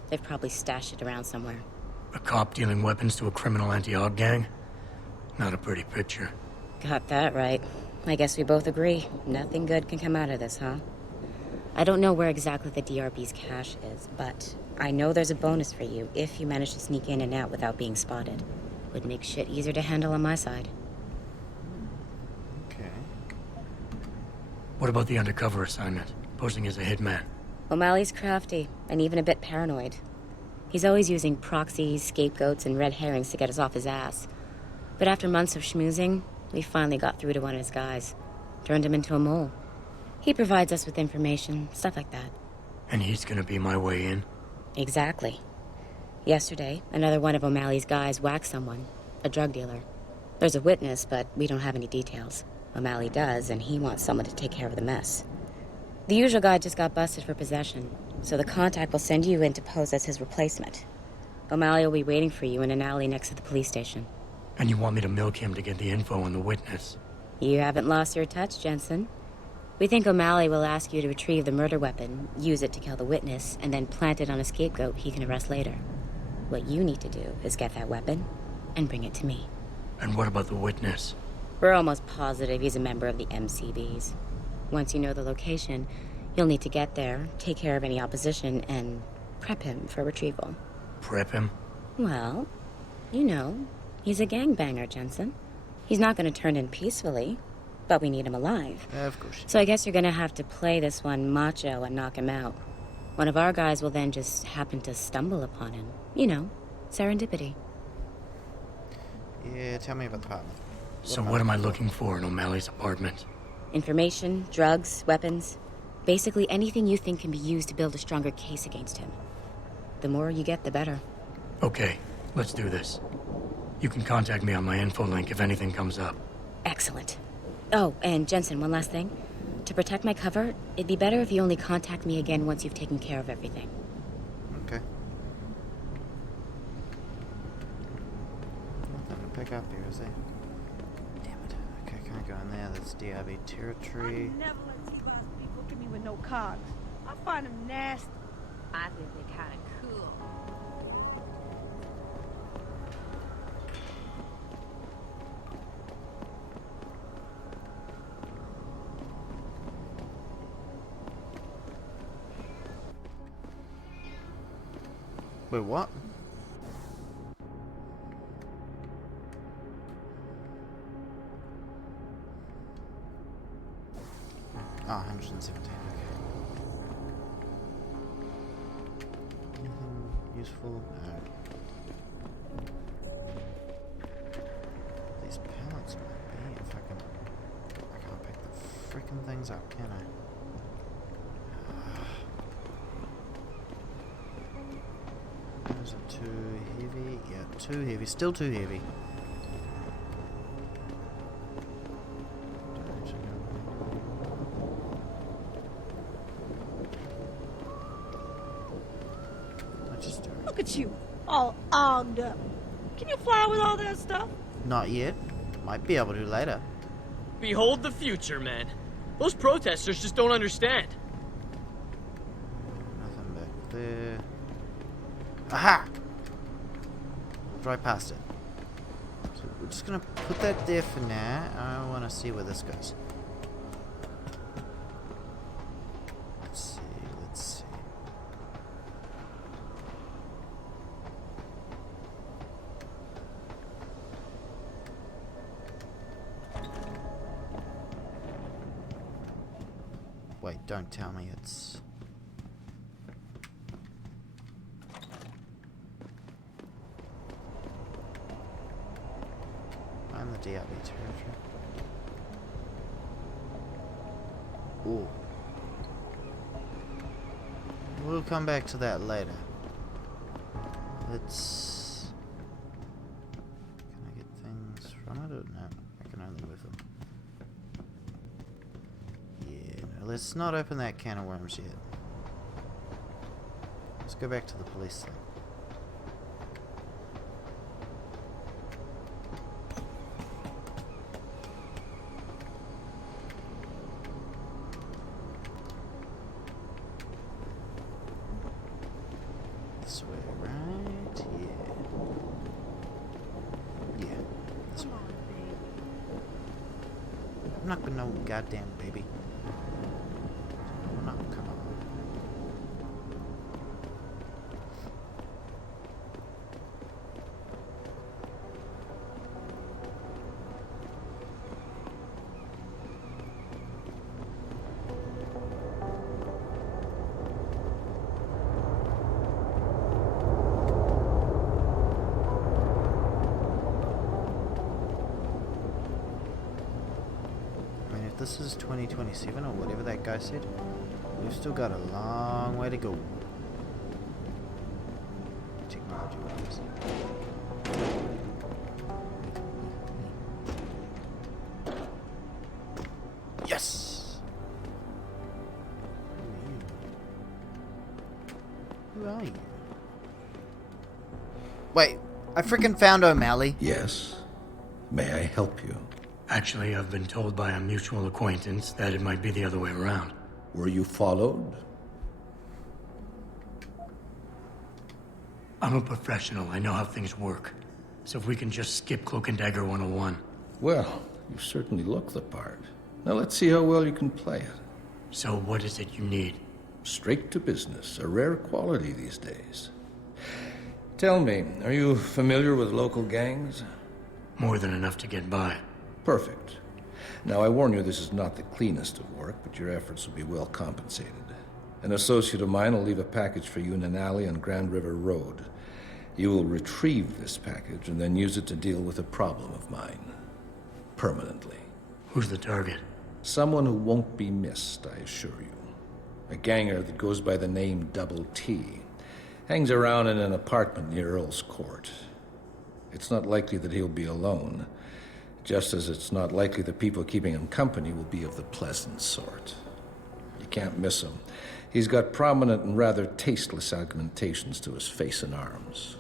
They've probably stashed it around somewhere. A cop dealing weapons to a criminal anti-Aug gang? Not a pretty picture. Got that right. I guess we both agree. Nothing good can come out of this, huh? I don't know where exactly the DRB's cache is, but I know there's a bonus for you if you manage to sneak in and out without being spotted. Would make shit easier to handle on my side. Okay. What about the undercover assignment? Posing as a hitman? O'Malley's crafty, and even a bit paranoid. He's always using proxies, scapegoats, and red herrings to get us off his ass. But after months of schmoozing, we finally got through to one of his guys. Turned him into a mole. He provides us with information, stuff like that. And he's gonna be my way in? Exactly. Yesterday, another one of O'Malley's guys whacked someone, a drug dealer. There's a witness, but we don't have any details. O'Malley does, and he wants someone to take care of the mess. The usual guy just got busted for possession, so the contact will send you in to pose as his replacement. O'Malley will be waiting for you in an alley next to the police station. And you want me to milk him to get the info on the witness? You haven't lost your touch, Jensen. We think O'Malley will ask you to retrieve the murder weapon, use it to kill the witness, and then plant it on a scapegoat he can arrest later. What you need to do is get that weapon and bring it to me. And what about the witness? We're almost positive he's a member of the MCBs. Once you know the location, you'll need to get there, take care of any opposition, and prep him for retrieval. Prep him? Well, you know, he's a gangbanger, Jensen. He's not going to turn in peacefully, but we need him alive. Of course. So I guess you're going to have to play this one macho and knock him out. One of our guys will then just happen to stumble upon him. You know, serendipity. Yeah, tell me about the apartment. So what am I looking for in O'Malley's apartment? Information, drugs, weapons. Basically anything you think can be used to build a stronger case against him. The more you get, the better. Okay, let's do this. You can contact me on my info link if anything comes up. Excellent. Oh, and Jensen, one last thing. To protect my cover, it'd be better if you only contact me again once you've taken care of everything. Okay. Nothing to pick up here, is there? Damn it. Okay, can't go in there. That's DRB territory. I never let T-Boss people to me with no cogs. I find them nasty. I think they're kind of cool. Wait, what? Oh, 117, okay. Anything useful? No. These pallets might be if I can't pick the frickin' things up, can I? Is it too heavy? Yeah, too heavy. Still too heavy. Look at you, all ogged up. Can you fly with all that stuff? Not yet. Might be able to later. Behold the future, man. Those protesters just don't understand. Nothing back there. Aha! Drive past it. So we're just gonna put that there for now. I want to see where this goes. Let's see. Wait, don't tell me it's... DRB territory. Ooh. We'll come back to that later. Let's... Can I get things from it or no? I can only move them. Yeah, no, let's not open that can of worms yet. Let's go back to the police thing. This way, right? Yeah. Yeah, this way. I'm not gonna no goddamn baby. I'm not, come on. This is 2027 or whatever that guy said. We've still got a long way to go. Technology wise. Yes! Who are you? Wait, I freaking found O'Malley. Yes. May I help you? Actually, I've been told by a mutual acquaintance that it might be the other way around. Were you followed? I'm a professional. I know how things work. So if we can just skip Cloak and Dagger 101. Well, you certainly look the part. Now let's see how well you can play it. So what is it you need? Straight to business. A rare quality these days. Tell me, are you familiar with local gangs? More than enough to get by. Perfect. Now, I warn you, this is not the cleanest of work, but your efforts will be well compensated. An associate of mine will leave a package for you in an alley on Grand River Road. You will retrieve this package and then use it to deal with a problem of mine. Permanently. Who's the target? Someone who won't be missed, I assure you. A ganger that goes by the name Double T. Hangs around in an apartment near Earl's Court. It's not likely that he'll be alone. Just as it's not likely the people keeping him company will be of the pleasant sort. You can't miss him. He's got prominent and rather tasteless augmentations to his face and arms.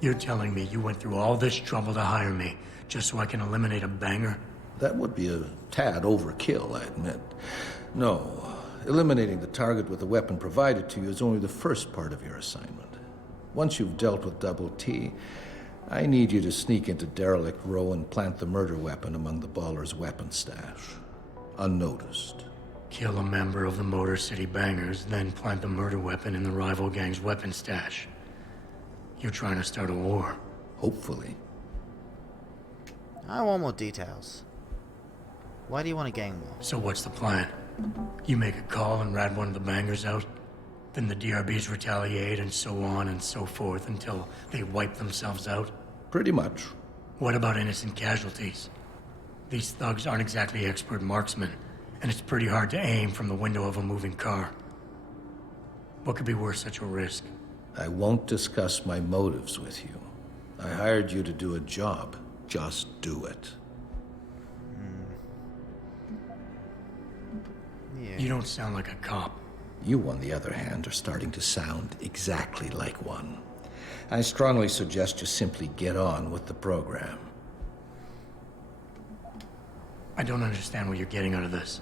You're telling me you went through all this trouble to hire me, just so I can eliminate a banger? That would be a tad overkill, I admit. No, eliminating the target with the weapon provided to you is only the first part of your assignment. Once you've dealt with Double T, I need you to sneak into Derelict Row and plant the murder weapon among the Baller's weapon stash. Unnoticed. Kill a member of the Motor City Bangers, then plant the murder weapon in the rival gang's weapon stash. You're trying to start a war. Hopefully. I want more details. Why do you want a gang war? So what's the plan? You make a call and rat one of the Bangers out? Then the DRBs retaliate and so on and so forth until they wipe themselves out? Pretty much. What about innocent casualties? These thugs aren't exactly expert marksmen, and it's pretty hard to aim from the window of a moving car. What could be worth such a risk? I won't discuss my motives with you. I hired you to do a job. Just do it. Yeah. You don't sound like a cop. You, on the other hand, are starting to sound exactly like one. I strongly suggest you simply get on with the program. I don't understand what you're getting out of this.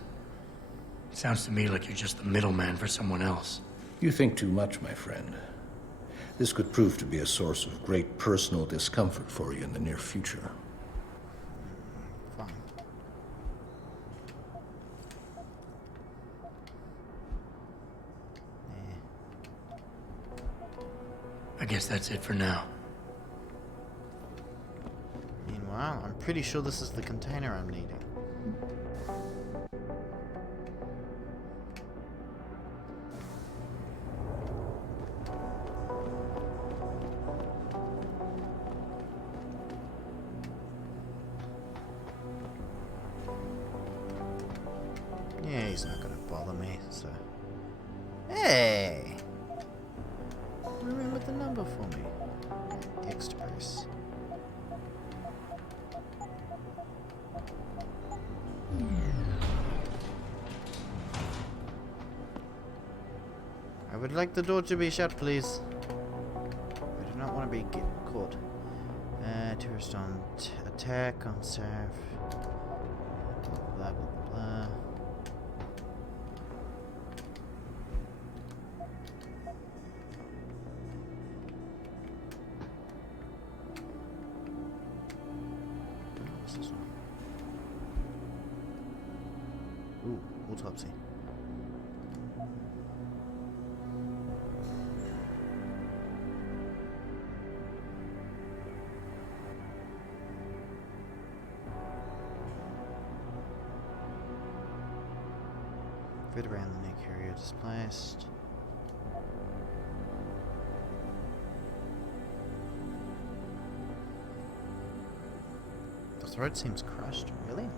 It sounds to me like you're just the middleman for someone else. You think too much, my friend. This could prove to be a source of great personal discomfort for you in the near future. Fine. I guess that's it for now. Meanwhile, I'm pretty sure this is the container I'm needing. Yeah, he's not gonna bother me, so... Hey! Remember the number for me. Express. I would like the door to be shut, please. I do not want to be caught. Tourist on attack on staff. Blah blah blah. What's this one? Ooh, autopsy. Fit around the neck area displaced. The throat seems crushed, really?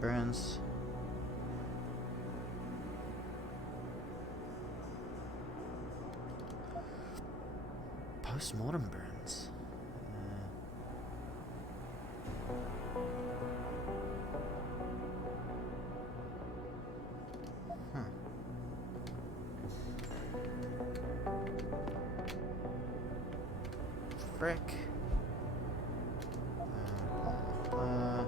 Burns. Post-mortem burns. Frick. Aha.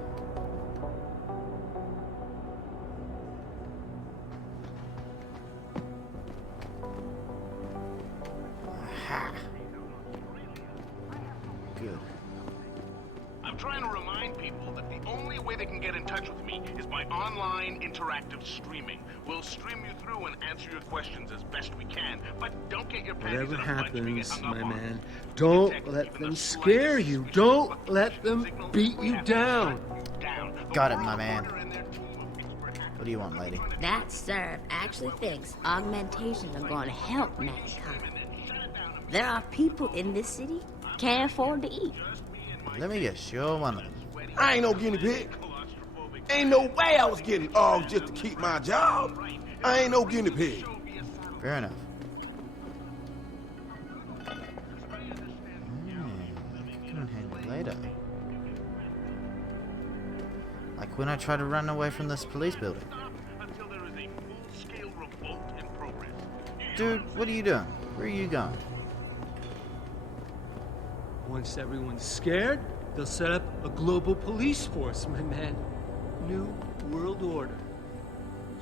Good. I'm trying to remind people that the only way they can get in touch with me is by online interactive streaming. We'll stream you through and answer your questions as best we can, but don't get your panties Whatever in a bunch if you get happens, hung up my on. man, don't let them scare you. Don't let them beat you down. Got it, my man. What do you want, lady? That serve actually thinks augmentations are going to help mankind. There are people in this city can't afford to eat. Let me guess, you're one of them. I ain't no guinea pig. Ain't no way I was getting off just to keep my job. I ain't no guinea pig. Fair enough. Can handle later. Like when I try to run away from this police building. Dude, what are you doing? Where are you going? Once everyone's scared, they'll set up a global police force, my man. New world order.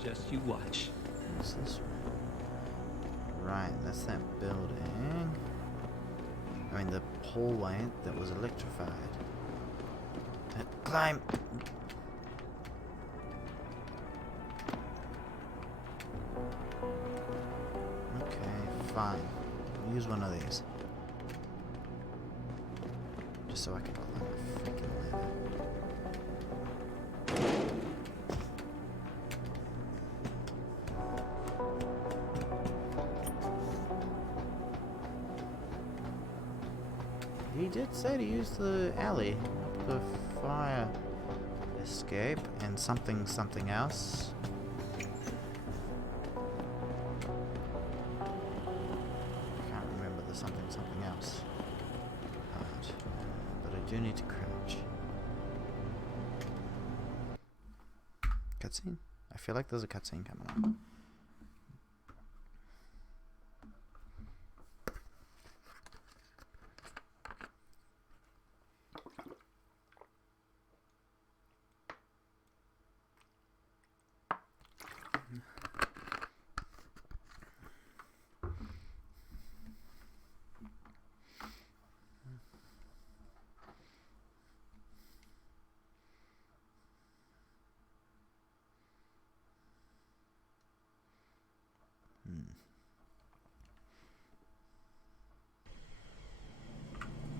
Just you watch. What's this one? Right, that's that building. I mean, the hallway that was electrified. Climb! Okay, fine. I'll use one of these. Just so I can climb a freaking ladder. He did say to use the alley, the fire escape, and something else. Can't remember the something else part, but I do need to crouch. Cutscene? I feel like there's a cutscene coming up.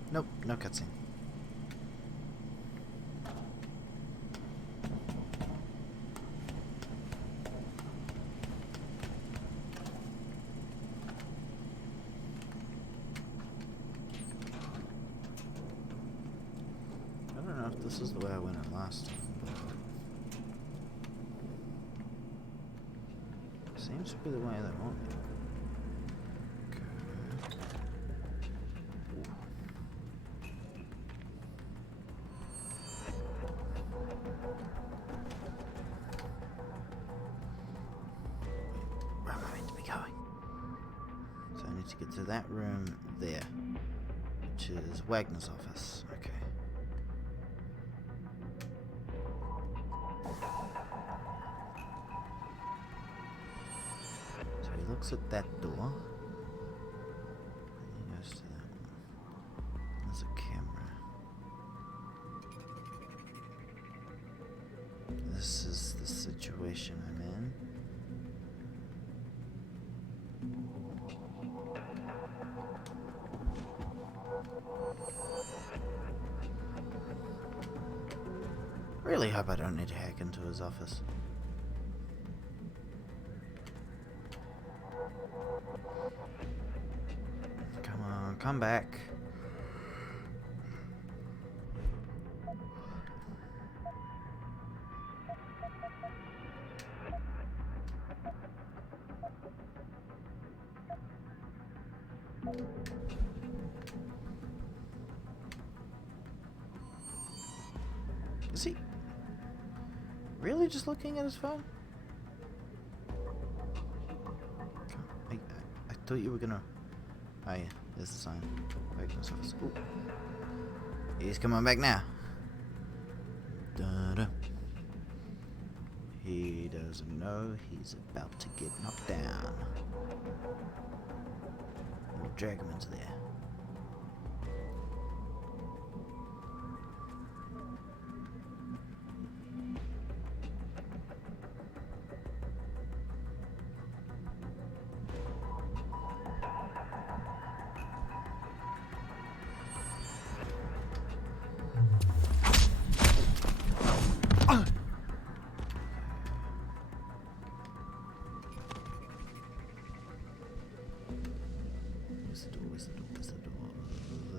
Nope, no cutscene. I don't know if this is the way I went in last time, but... Seems to be the way they want me. Where am I meant to be going? So I need to get to that room there, which is Wagner's office. Okay. So he looks at that door. And he goes to that one. There's a camera. This is the situation I'm in. Really hope I don't need to hack into his office. Come on, come back. Is he really just looking at his phone? I thought you were gonna... Oh yeah, there's the sign. Wagner's office. Ooh. He's coming back now. Da-da. He doesn't know he's about to get knocked down. We'll drag him into there.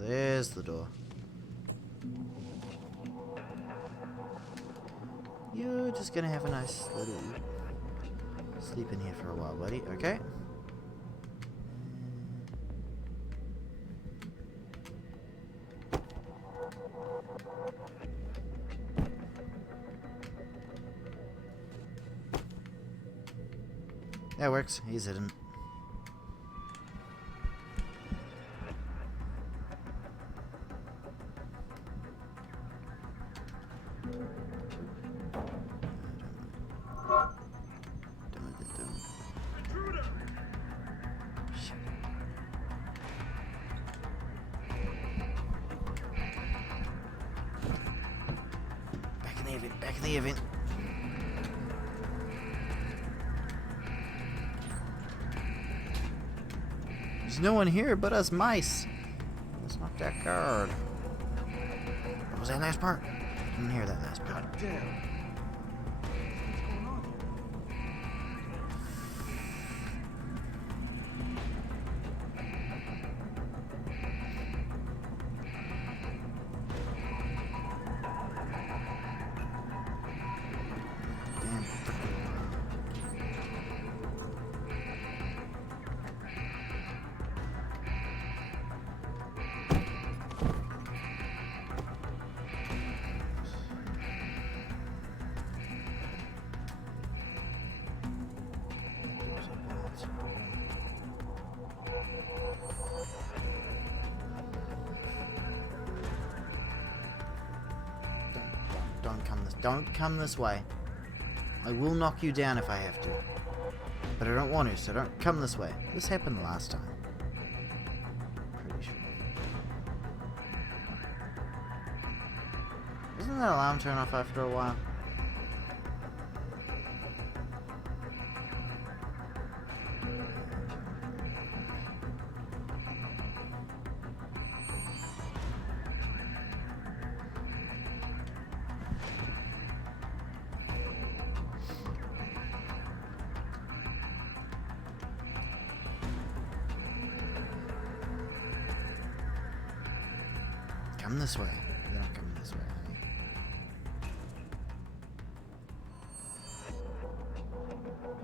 There's the door. You're just gonna have a nice little sleep in here for a while, buddy, okay? That works. He's hidden. Back in the event. There's no one here but us mice. Let's knock that guard. What was that last part? I didn't hear that last part. God damn. Don't come this way. I will knock you down if I have to. But I don't want to, so don't come this way. This happened last time. Pretty sure. Doesn't that alarm turn off after a while? Come this way. You're not coming this way, are you?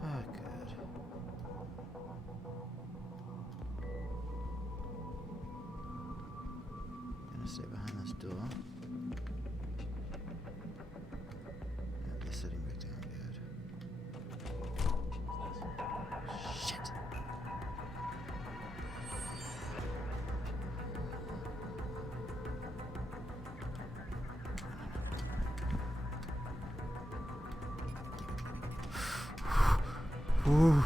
Oh, good. stay behind this door. And they're sitting back down. Good. Shit. Ooh.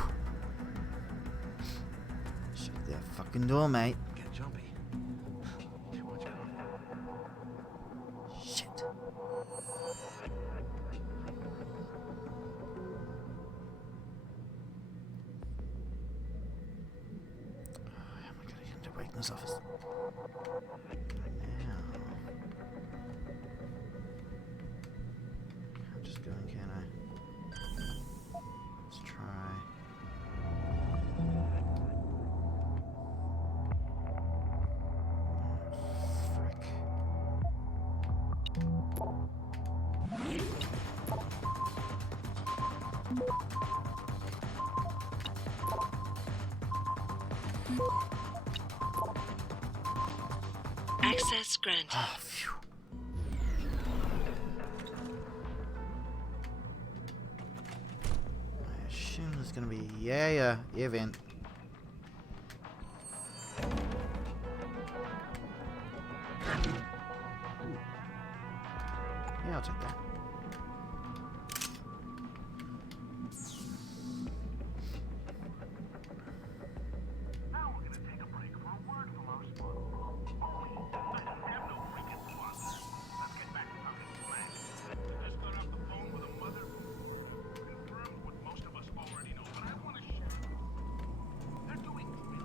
Shut that fucking door, mate. Get jumpy. Too much coffee. Shit. How am I gonna get into Wakeman's office? Now. Can't just go in, can I? Let's try. Frick. Access granted. Ah, phew. I assume there's gonna be event. Yeah, I'll take that. Now we're gonna take a break for a word from our sponsor. Only doesn't have no freaking sponsor. Let's get back to talking slang. I just got off the phone with a mother who confirmed what most of us already know, but I want to share it. They're doing great.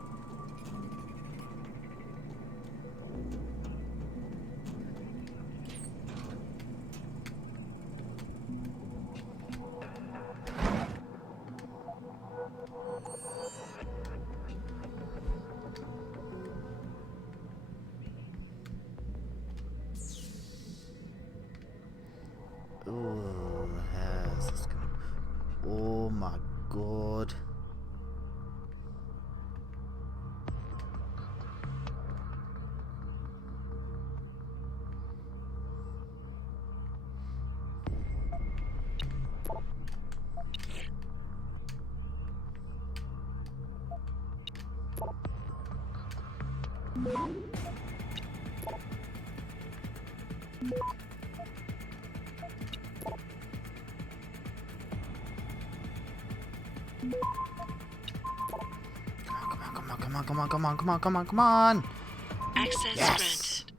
Oh, how's this gonna... Oh my god. Come on. Access Yes. granted.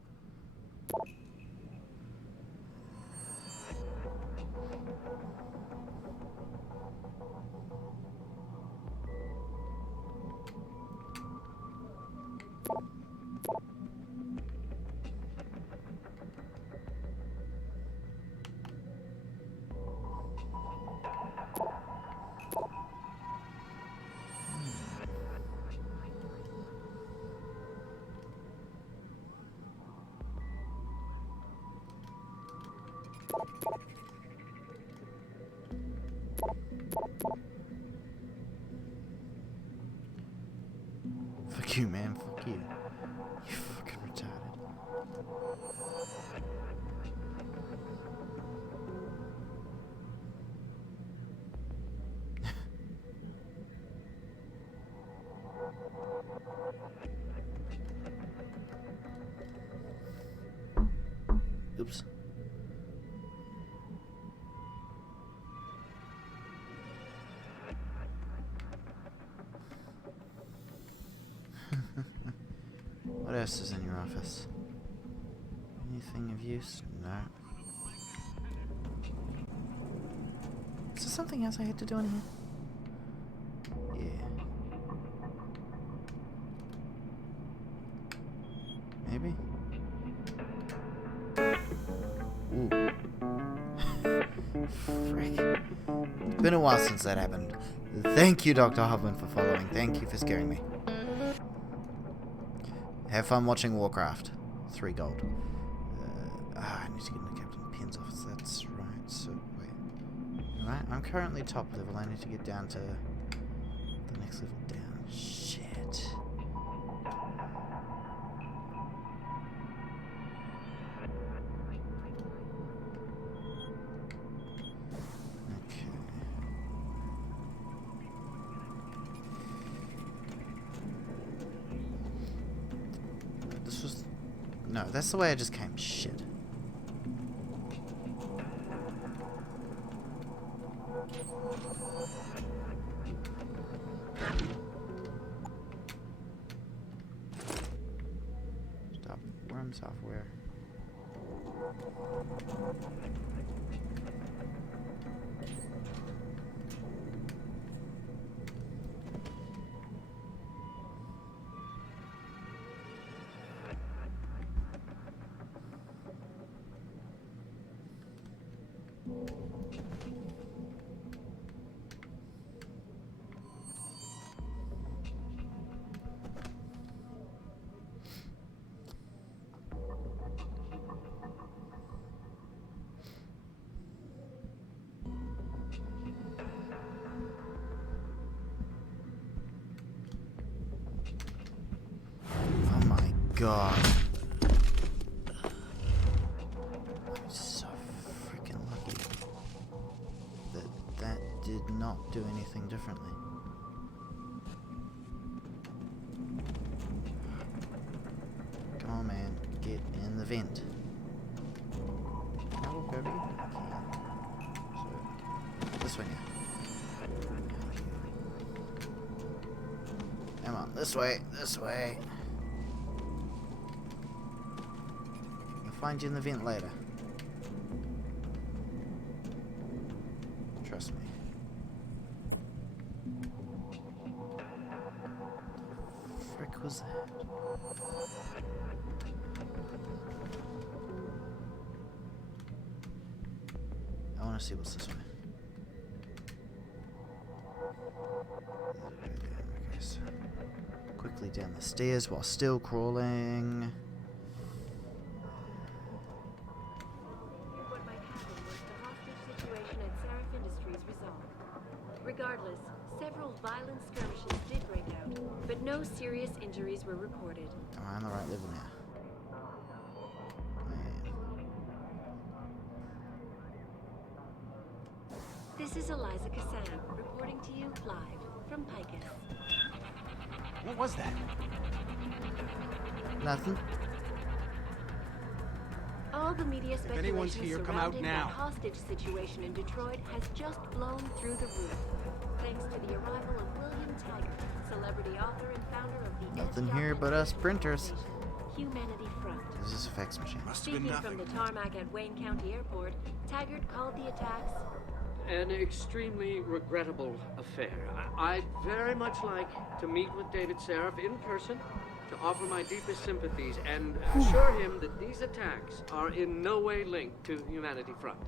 Fuck you, man. Fuck you. You fucking retarded. Oops. What else is in your office? Anything of use? No. Is there something else I had to do in here? Yeah. Maybe? Ooh. Frick. It's been a while since that happened. Thank you, Dr. Hoffman, for following. Thank you for scaring me. Have fun watching Warcraft. 3 gold. I need to get into Captain Penn's office. That's right. So, wait. Alright, I'm currently top level. I need to get down to the next level down. Shit. No, that's the way I just came. Shit. Stop worm software. God. I'm so freaking lucky that did not do anything differently. Come on, man. Get in the vent. Can I walk over you? I can. So, this way now. Come on, this way, this way. Find you in the vent later. Trust me. What the frick was that? I want to see what's this way. Okay, so quickly down the stairs while still crawling. Regardless, several violent skirmishes did break out, but no serious injuries were reported. Am I on the right level now? I am. This is Eliza Kassan, reporting to you live from Picus. What was that? Nothing. All the media speculation anyone's here, come out surrounding now. that hostage situation in Detroit has just blown through the roof, thanks to the arrival of William Taggart, celebrity author and founder of the Nothing here but us printers. Humanity Front. This is a fax machine. Speaking from the tarmac at Wayne County Airport, Taggart called the attacks an extremely regrettable affair. I'd very much like to meet with David Seraph in person to offer my deepest sympathies and assure him that these attacks are in no way linked to Humanity Front.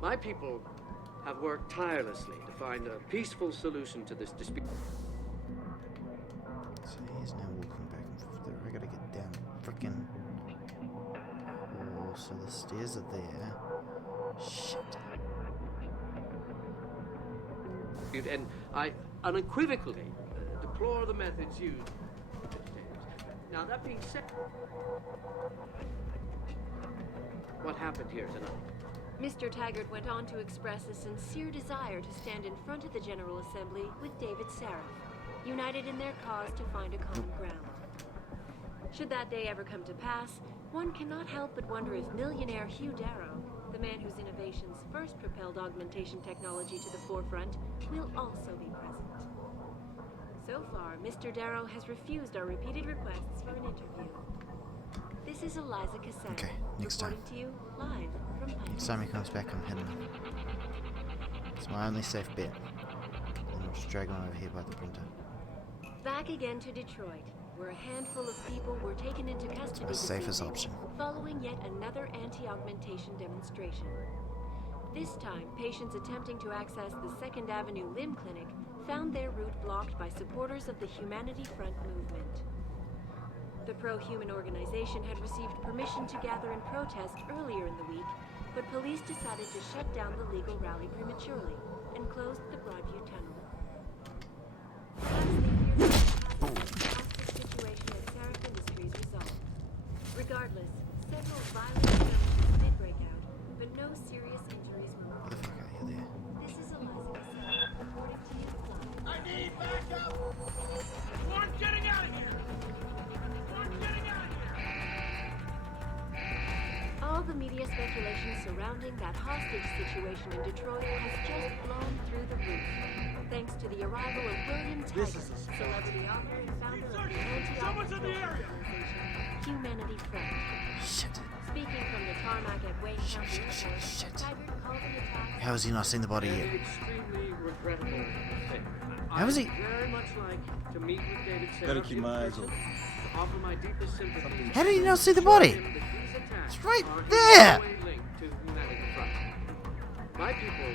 My people have worked tirelessly to find a peaceful solution to this dispute. So he's now walking back and forth there. I gotta get down frickin'. Oh, so the stairs are there. Shit. And I unequivocally deplore the methods used. Now, that being said, what happened here tonight? Mr. Taggart went on to express a sincere desire to stand in front of the General Assembly with David Seraph, united in their cause to find a common ground. Should that day ever come to pass, one cannot help but wonder if millionaire Hugh Darrow, the man whose innovations first propelled augmentation technology to the forefront, will also be present. So far, Mr. Darrow has refused our repeated requests for an interview. This is Eliza Kassan, Okay, next time. reporting to you live from Pike. Next time he comes back, I'm hitting him. It's my only safe bet. And I'll just drag him over here by the printer. Back again to Detroit, where a handful of people were taken into custody the this safest evening, option. following yet another anti-augmentation demonstration. This time, patients attempting to access the 2nd Avenue Limb Clinic found their route blocked by supporters of the Humanity Front movement. The pro-human organization had received permission to gather and protest earlier in the week, but police decided to shut down the legal rally prematurely and closed the Broadview Tunnel. Hostage situation at Seraph Industries resolved. Regardless, several violent skirmishes did break out, but no serious injuries were reported. This is Eliza Kassan, reporting to you live. I need backup! We're getting out of here! We're getting out of here! media speculation surrounding that hostage situation in Detroit has just blown through the roof. Thanks to the arrival of William Taggart, celebrity author and founder of the anti-organization organization Humanity Front. Shit. Speaking from the tarmac at Wayne County Airport, Taggart called the attack. How has he not seen the body yet? An extremely regrettable affair. How is he? I'd very much like to meet with David Sarah Better keep my eyes open. to offer my deepest sympathies. How did he not see the body? It's right there! My people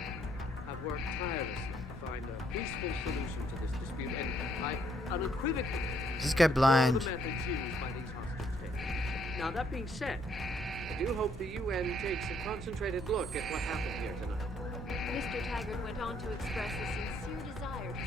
have worked tirelessly to find a peaceful solution to this dispute, and I unequivocally Is this guy blind? the methods used by these hostage takers. Now, that being said, I do hope the UN takes a concentrated look at what happened here tonight. Mr. Taggart went on to express a sincere desire to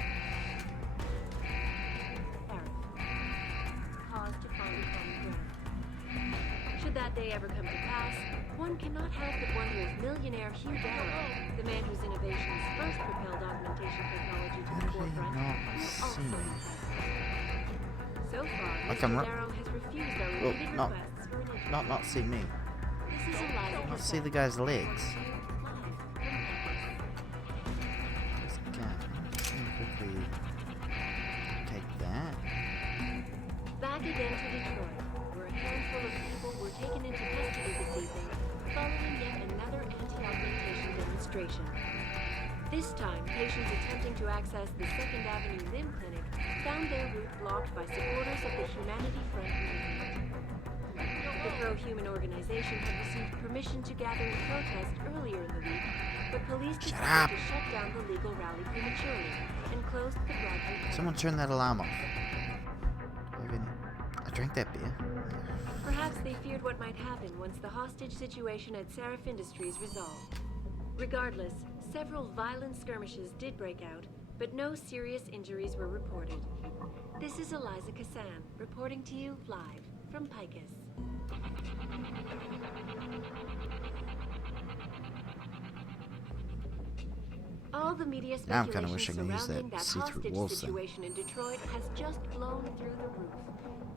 cause to find a common ground. Should that day ever come to pass, one cannot help but wonder if millionaire Hugh Darrow, the man whose innovations first propelled augmentation technology to the forefront, will also be present. So far, Like Mr. I'm Darrow has refused our repeated requests for an interview. Not see me. This is Eliza Not see Cassell. the guy's legs. Quickly take that. Back again to Detroit, where a handful of people were taken into custody this evening, following yet another anti-augmentation demonstration. This time, patients attempting to access the 2nd Avenue Limb Clinic found their route blocked by supporters of the Humanity Front movement. The pro-human organization had received permission to gather in protest earlier in the week, but police decided to shut down the legal rally prematurely and closed the broadway. Someone turn that alarm off. I drank that beer. Perhaps they feared what might happen once the hostage situation at Seraph Industries resolved. Regardless, several violent skirmishes did break out, but no serious injuries were reported. This is Eliza Cassan, reporting to you live from Picus. All the media Now I'm kinda speculation wishing I used surrounding that that see-through hostage walls thing. situation in Detroit has just blown through the roof.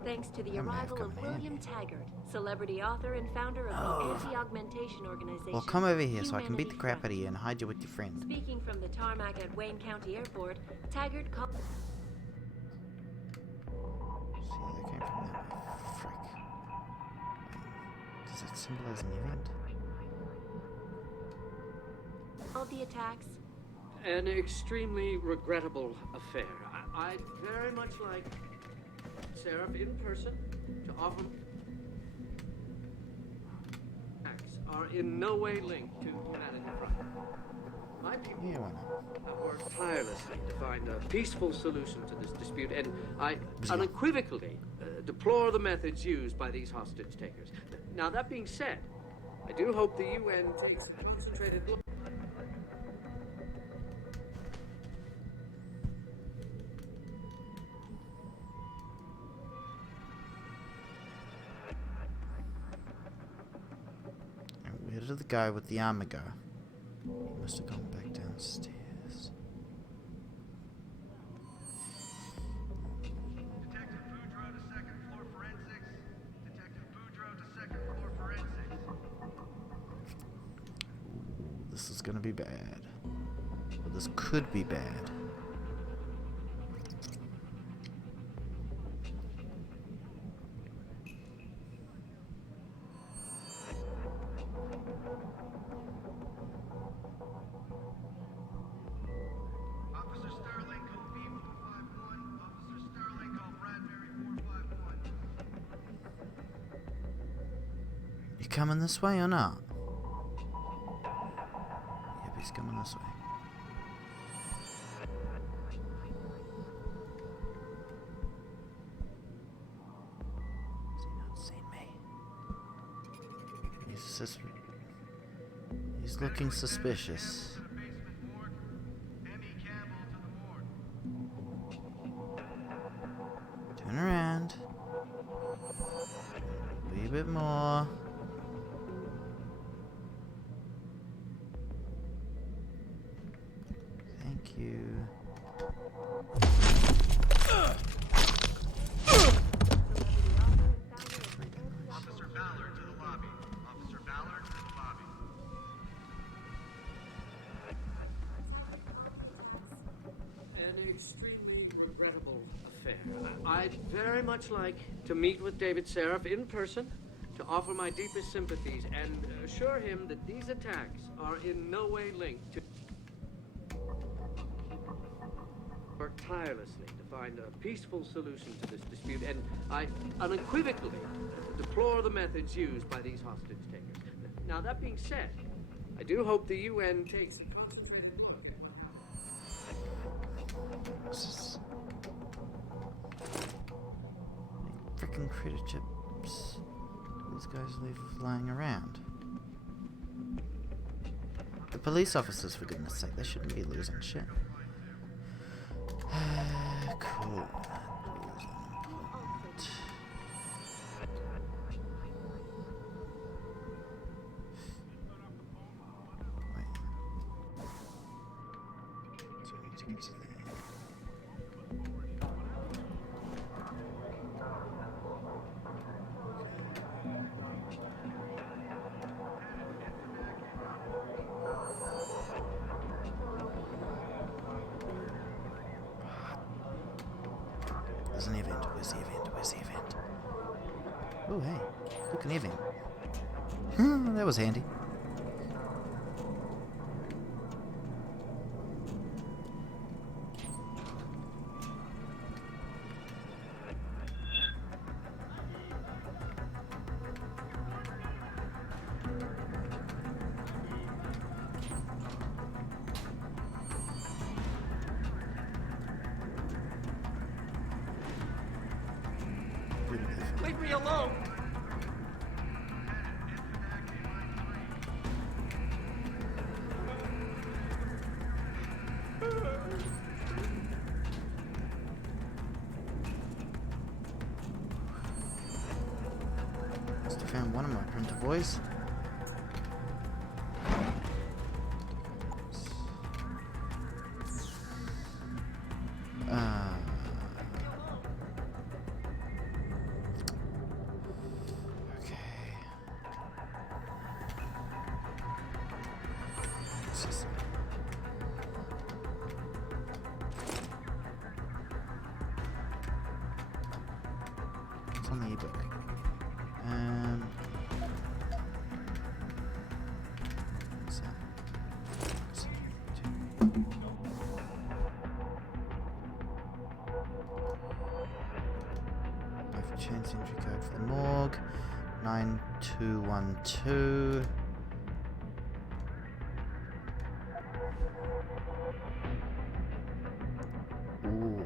Thanks to the That may have arrival come of in William Taggart, celebrity author and founder of the anti-augmentation organization. Well, come over here so I can beat the crap out of you and hide you with your friend. Speaking from the tarmac at Wayne County Airport, Taggart called. See, they came from that way. Frick. Does that symbolize an event? All the attacks. An extremely regrettable affair. I'd very much like Seraph in person to offer. Acts are in no way linked to Humanity Front. My people have worked tirelessly to find a peaceful solution to this dispute, and I unequivocally deplore the methods used by these hostage takers. Now, that being said, I do hope the UN takes a concentrated look. Where did the guy with the armor go? He must have gone back downstairs. Ooh, this is gonna be bad. Well, this could be bad. You coming this way or not? Yep, he's coming this way. Has he not seen me? He's looking suspicious. Turn around. A wee bit more. Thank you. Officer Ballard to the lobby. Officer Ballard to the an extremely regrettable affair. I'd very much like to meet with David Seraph in person to offer my deepest sympathies and assure him that these attacks are in no way linked to... work tirelessly to find a peaceful solution to this dispute, and I unequivocally deplore the methods used by these hostage takers. Now, that being said, I do hope the UN takes a concentrated look at Freaking critter chips. These guys leave lying around. The police officers, for goodness sake, they shouldn't be losing shit. Cool. There's an event. Where's the event? Where's the event? Oh, hey. Look, an event. That was handy. Leave me alone! Must have found one of my printer boys. It's on the ebook. Change entry code for the morgue. 9212. Ooh.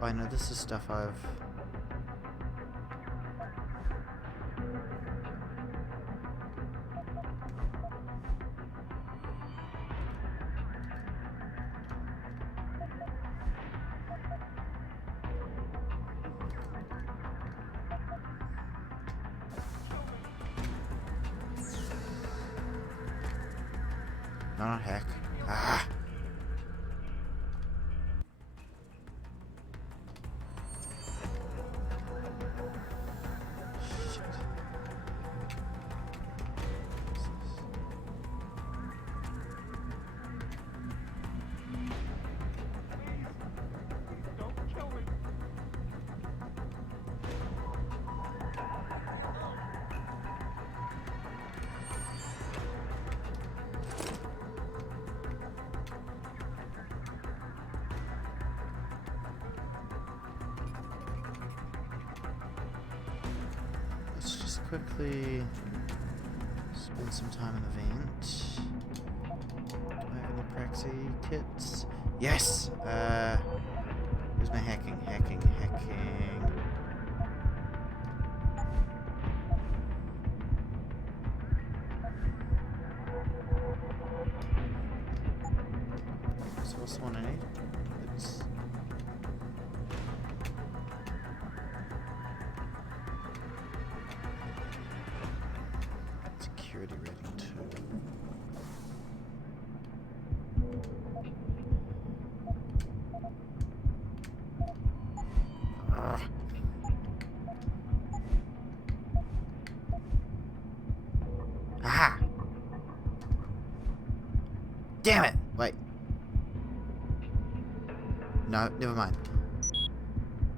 Oh, I know this is stuff I've... No, not hack. Ah! Let's just quickly spend some time in the vent. Do I have any Praxi kits? Yes! Where's my hacking? Hacking. So what's the one I need? Oops. Security rating 2. Damn it! Wait. No, never mind.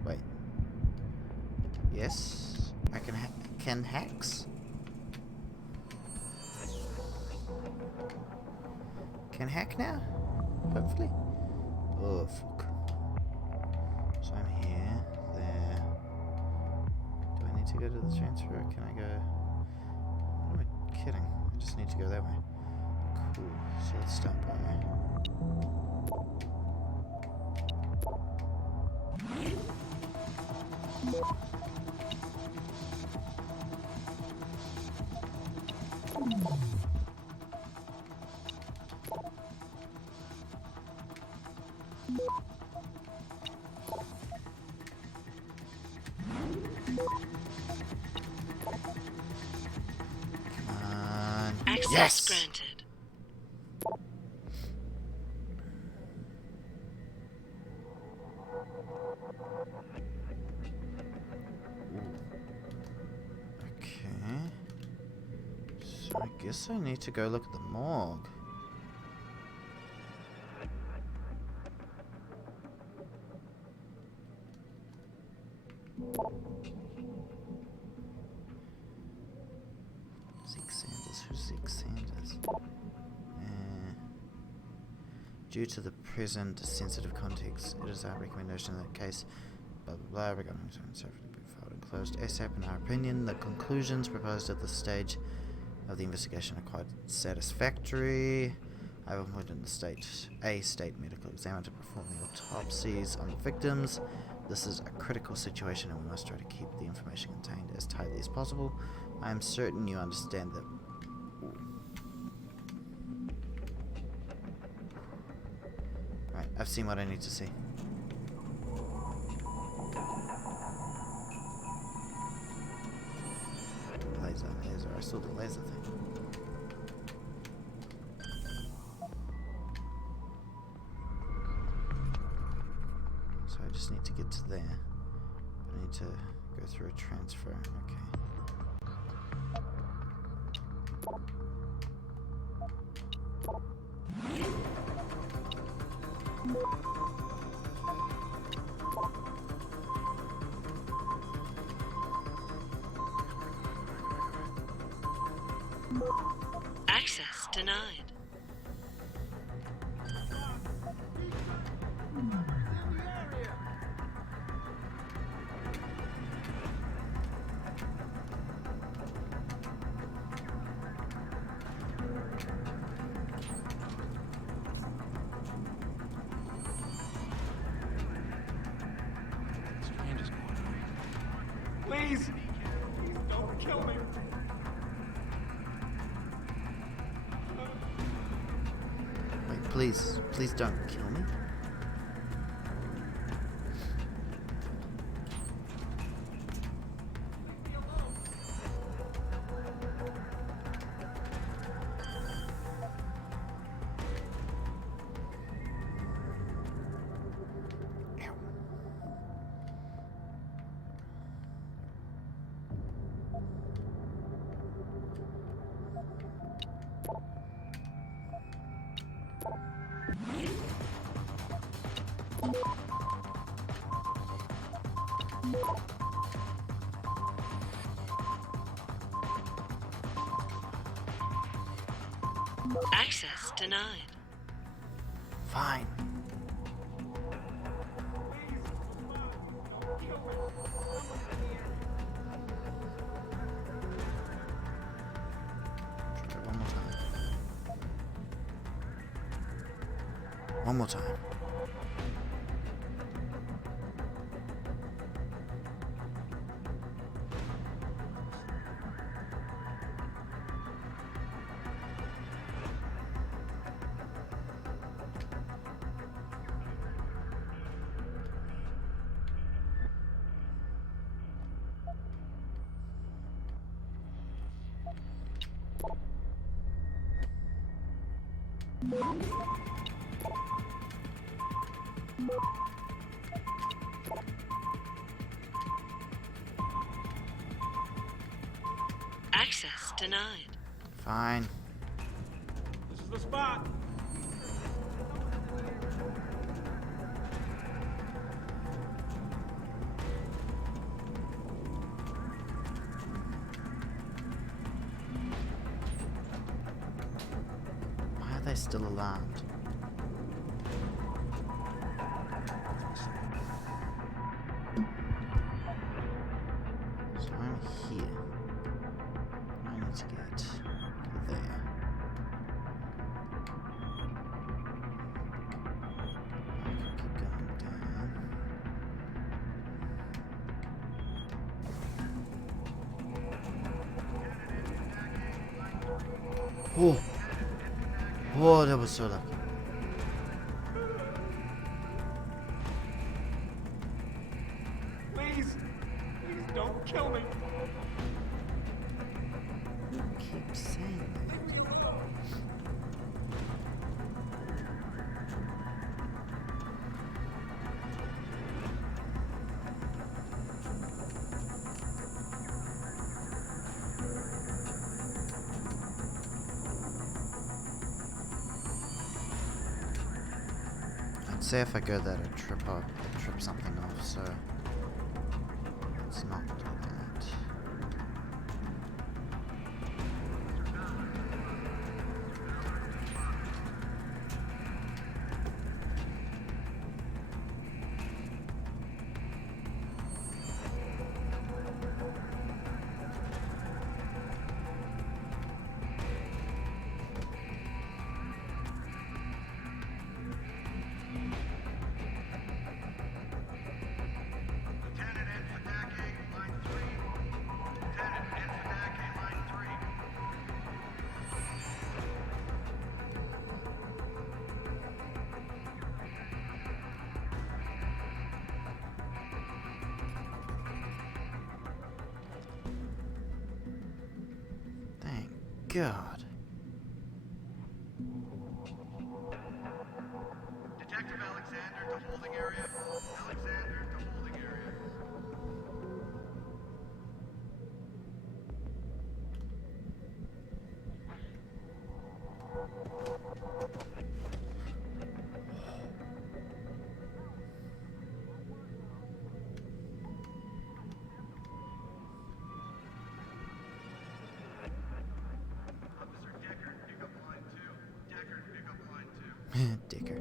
Wait. Yes? I can hacks? Can hack now? Hopefully. Oh, fuck. So I'm here, there. Do I need to go to the transfer or can I go... What am I kidding? I just need to go that way. Cool. So let's start by... Access yes! granted. Okay. So I guess I need to go look at the morgue. Zeke Sanders. Who's Zeke Sanders? Due to the present sensitive context, it is our recommendation in that case, blah blah blah, regarding to be filed and closed ASAP. In our opinion, the conclusions proposed at this stage of the investigation are quite satisfactory. I have appointed a state medical examiner to perform the autopsies on the victims. This is a critical situation and we must try to keep the information contained as tightly as possible. I am certain you understand that. Right, I've seen what I need to see. Laser. I saw the laser thing. So I just need to get to there. I need to go through a transfer. Okay. Access denied. Please! Please don't kill me! Wait, please don't kill me. Access denied. Fine. Try it one more time. One more time. Access denied. Fine. This is the spot! still alarmed? So I'm here. I need to get there. I can keep going down. Oh! Oh, that was so lucky. Please don't kill me. You keep saying that. I'd say if I go there to trip something off, so let's not do that. Thank God. Detective Alexander to holding area. Alexander to holding area. Officer Deckard, pick up line 2. Deckard, pick up line 2. Dicker.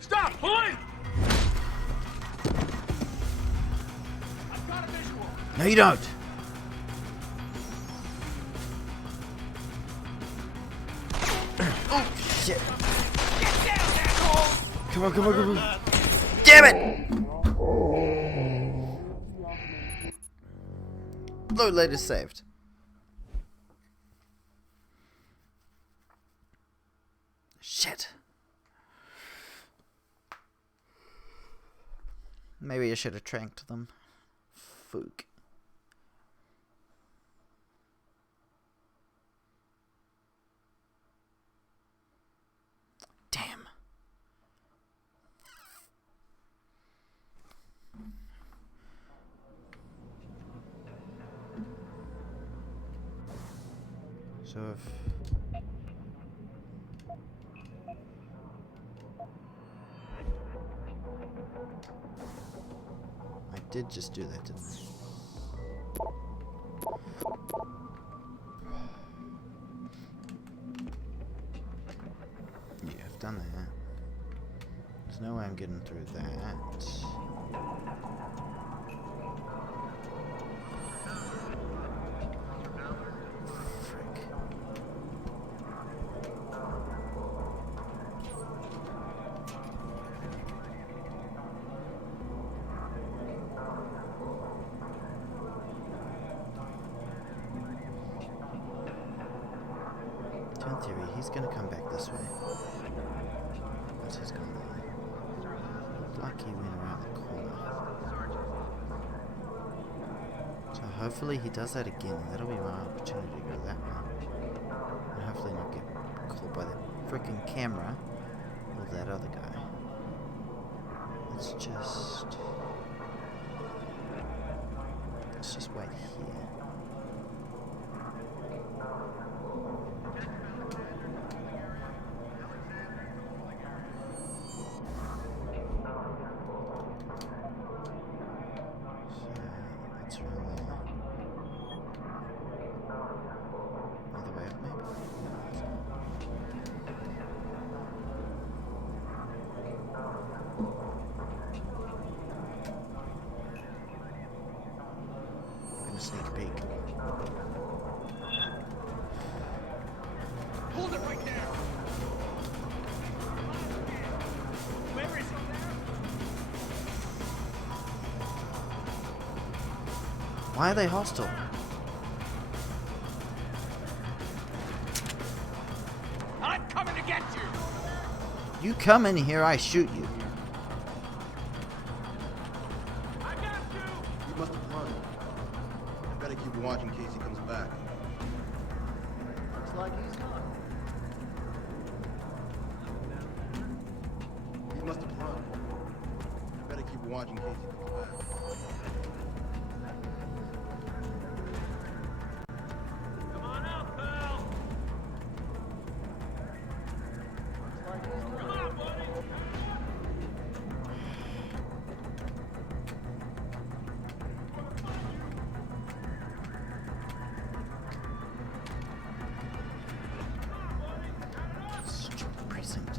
Stop! Hold! I've got a visual. No, you don't. Oh, shit. Get down, asshole! Come on, come on, come on. Damn it! Load later saved. Shit. Maybe I should have tranked them. Fuck. Damn. So if I did just do that, didn't I? Yeah, I've done that. There's no way I'm getting through that. In theory, he's gonna come back this way. What's his going on? Looked like he went around the corner. So hopefully he does that again. That'll be my opportunity to go that way. And hopefully not get caught by that freaking camera or that other guy. Let's just... Let's just wait here. Sneak peek. Hold it right there! Where is he? Why are they hostile? I'm coming to get you! You come in here, I shoot you. You must have run. I better keep watch in case he comes back. Looks like he's not. He must have run. I better keep watch in case he comes back. Come on out, pal! Looks like he's not. Come on, buddy! Precinct.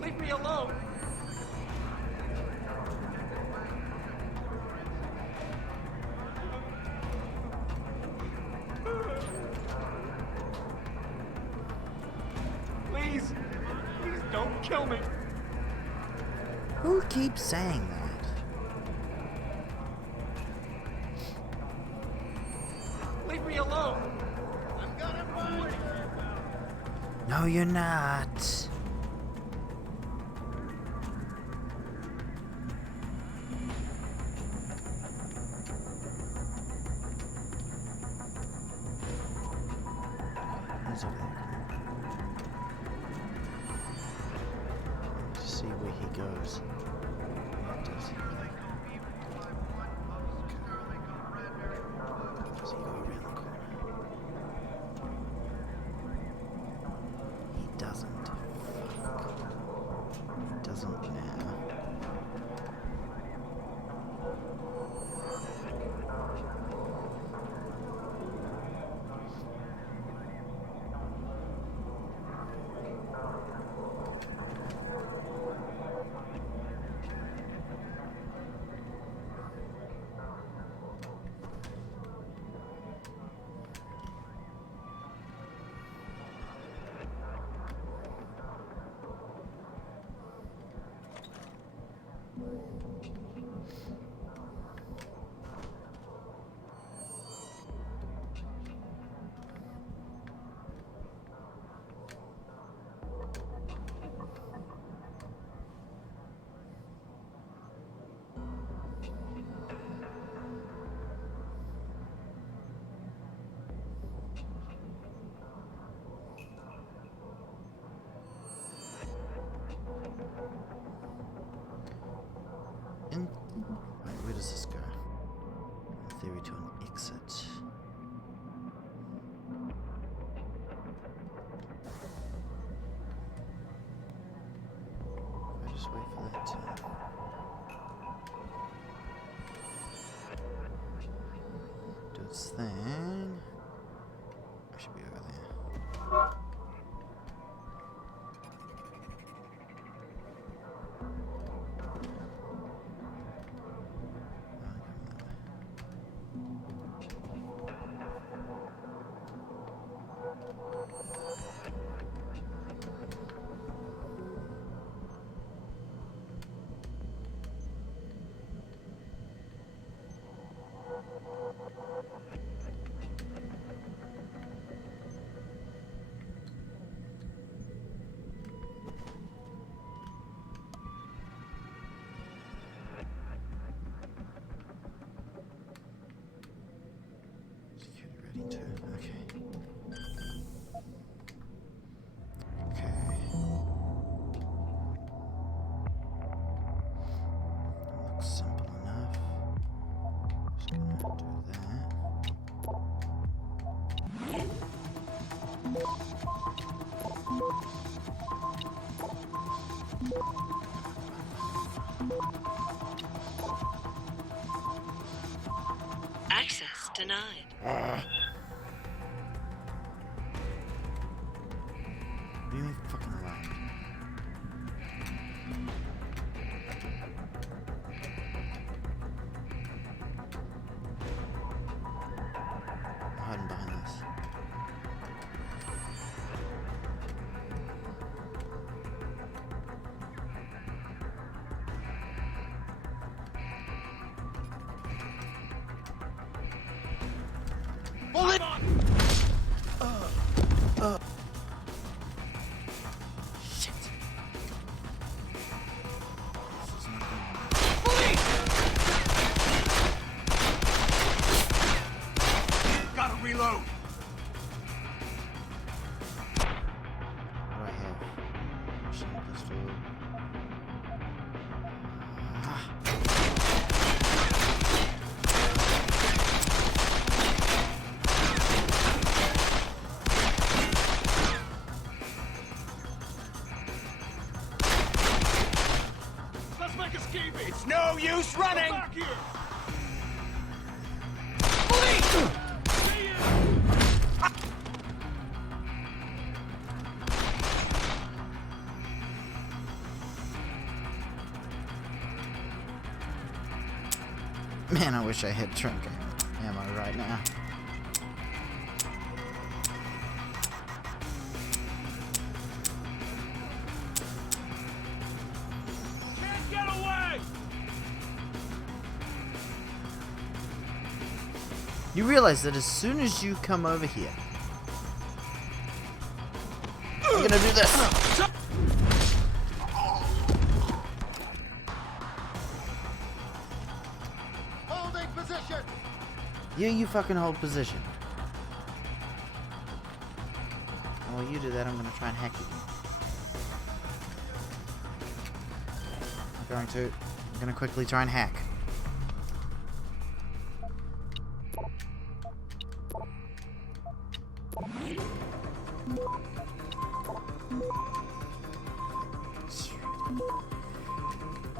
Leave me alone! Please! Please don't kill me! Who keeps saying that? Leave me alone! I'm gonna find you! No, you're not. He's over there. Let's see where he goes. Does he go around the corner? He doesn't. Fuck. He doesn't now. Wait, where does this go? In theory, to an exit. I just wait for that to do its thing. I should be over there. What do you mean fucking around? I'm hiding behind this. Bullet! Shit. This is not going Gotta reload. What do I have? Machine pistol. Ah. Let's make escaping. It's no use running. Back here. Man, I wish I had drink ammo right now. Can't get away. You realize that as soon as you come over here, I'm gonna do this. Holding position! You fucking hold position. And while you do that, I'm gonna try and hack you. I'm gonna quickly try and hack.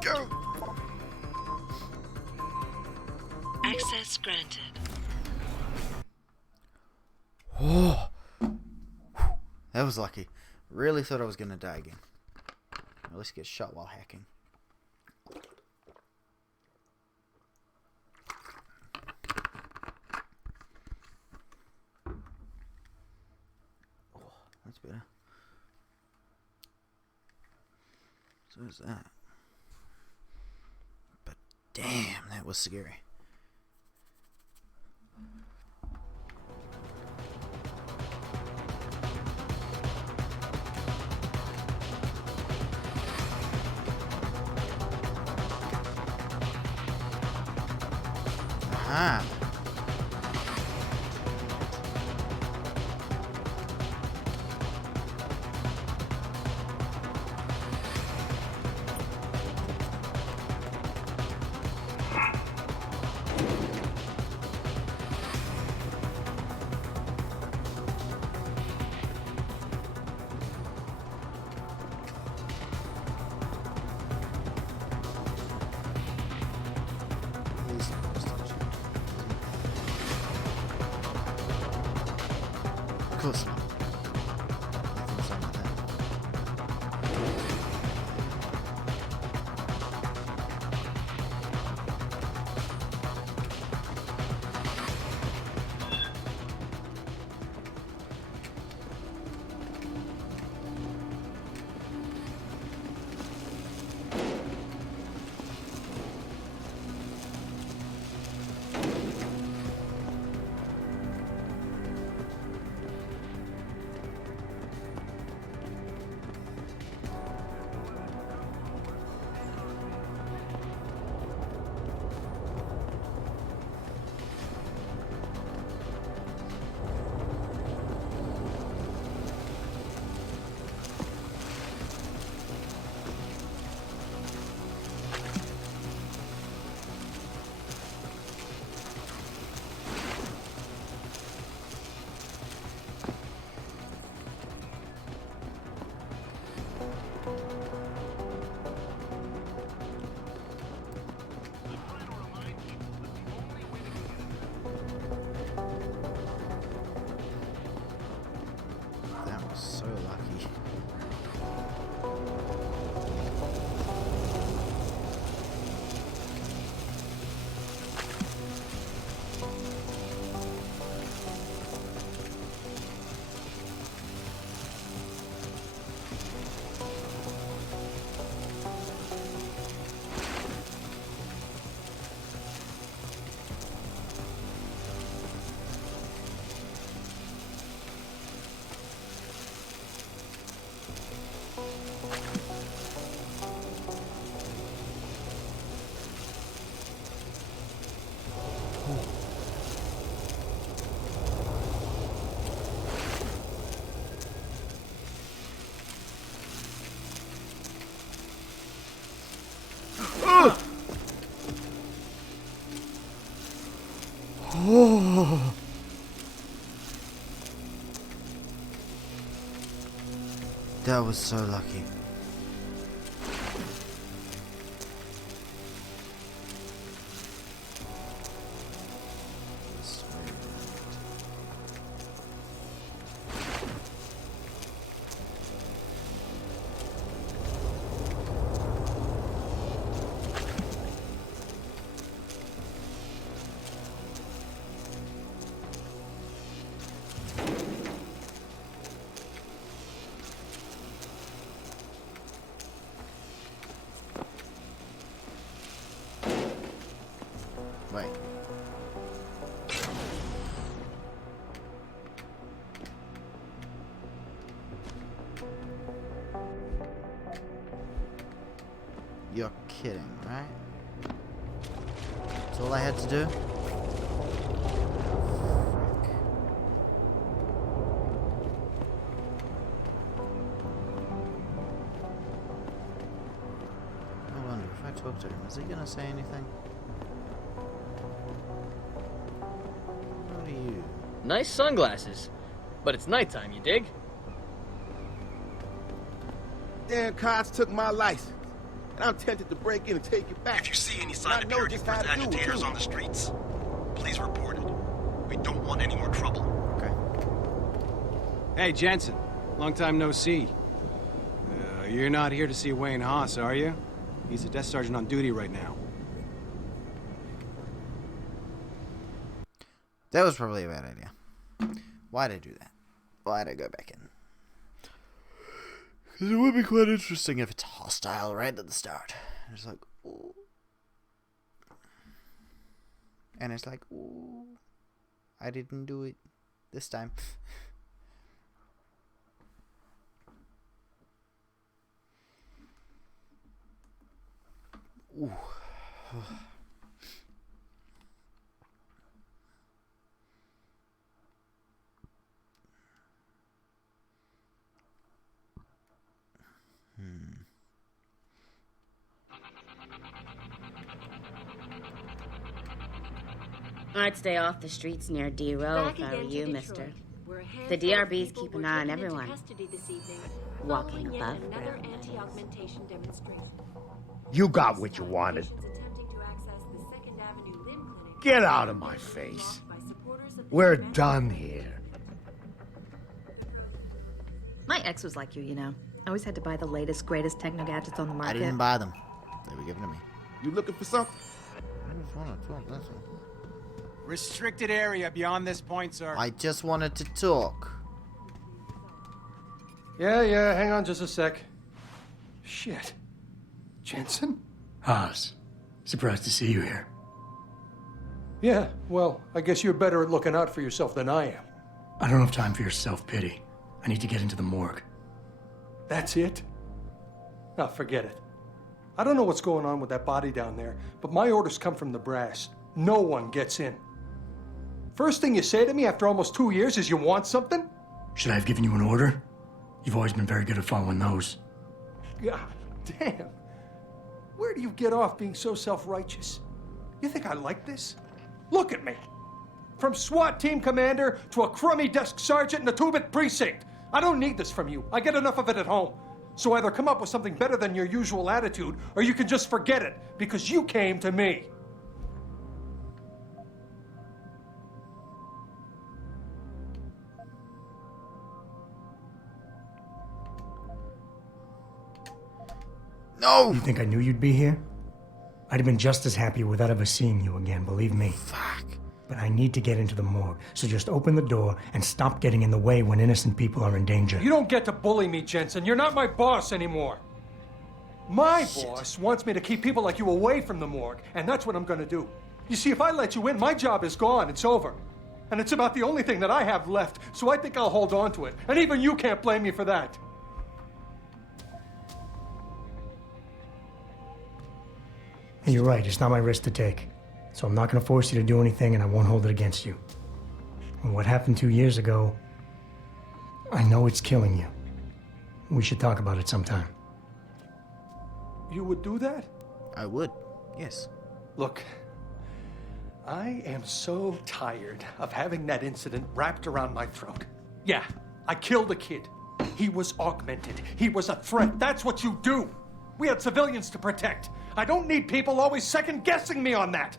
Go! Access granted. Oh, that was lucky. Really thought I was gonna die again. Or at least get shot while hacking. Oh, that's better. So is that. But damn, that was scary. Aha. He's not supposed to touch it. So lucky. Oh. That was so lucky. Wait. You're kidding, right? That's all I had to do? Frick. I wonder if I talk to him, is he gonna say anything? What are you? Nice sunglasses. But it's nighttime, you dig? Damn cops took my license. And I'm tempted to break in and take it back. If you see any sign of purity for agitators on the streets, please report it. We don't want any more trouble. Okay. Hey, Jensen. Long time no see. You're not here to see Wayne Haas, are you? He's a desk sergeant on duty right now. That was probably a bad idea. Why'd I do that? Why'd I go back in? Because it would be quite interesting if it's hostile right at the start. And it's like, ooh. And it's like, ooh. I didn't do it this time. Ooh. I'd stay off the streets near D Row if I were you, mister. The DRB's keep an eye on everyone. Walking above ground. You got what you wanted. Get out of my face. We're done here. My ex was like you know. I always had to buy the latest, greatest techno gadgets on the market. I didn't buy them. They were given to me. You looking for something? I just want to talk, that's all. Restricted area beyond this point, sir. I just wanted to talk. Yeah, hang on just a sec. Shit. Jensen? Haas, surprised to see you here. Yeah, well, I guess you're better at looking out for yourself than I am. I don't have time for your self-pity. I need to get into the morgue. That's it? Oh, forget it. I don't know what's going on with that body down there, but my orders come from the brass. No one gets in. First thing you say to me after almost 2 years is you want something? Should I have given you an order? You've always been very good at following those. God damn. Where do you get off being so self-righteous? You think I like this? Look at me. From SWAT team commander to a crummy desk sergeant in the 2-bit precinct. I don't need this from you. I get enough of it at home. So either come up with something better than your usual attitude, or you can just forget it, because you came to me. No! You think I knew you'd be here? I'd have been just as happy without ever seeing you again, believe me. Fuck. But I need to get into the morgue, so just open the door and stop getting in the way when innocent people are in danger. You don't get to bully me, Jensen. You're not my boss anymore. My boss wants me to keep people like you away from the morgue, and that's what I'm gonna do. You see, if I let you in, my job is gone. It's over. And it's about the only thing that I have left, so I think I'll hold on to it. And even you can't blame me for that. And you're right, it's not my risk to take. So I'm not gonna force you to do anything, and I won't hold it against you. And what happened 2 years ago, I know it's killing you. We should talk about it sometime. You would do that? I would, yes. Look, I am so tired of having that incident wrapped around my throat. Yeah, I killed a kid. He was augmented. He was a threat. That's what you do. We had civilians to protect. I don't need people always second-guessing me on that.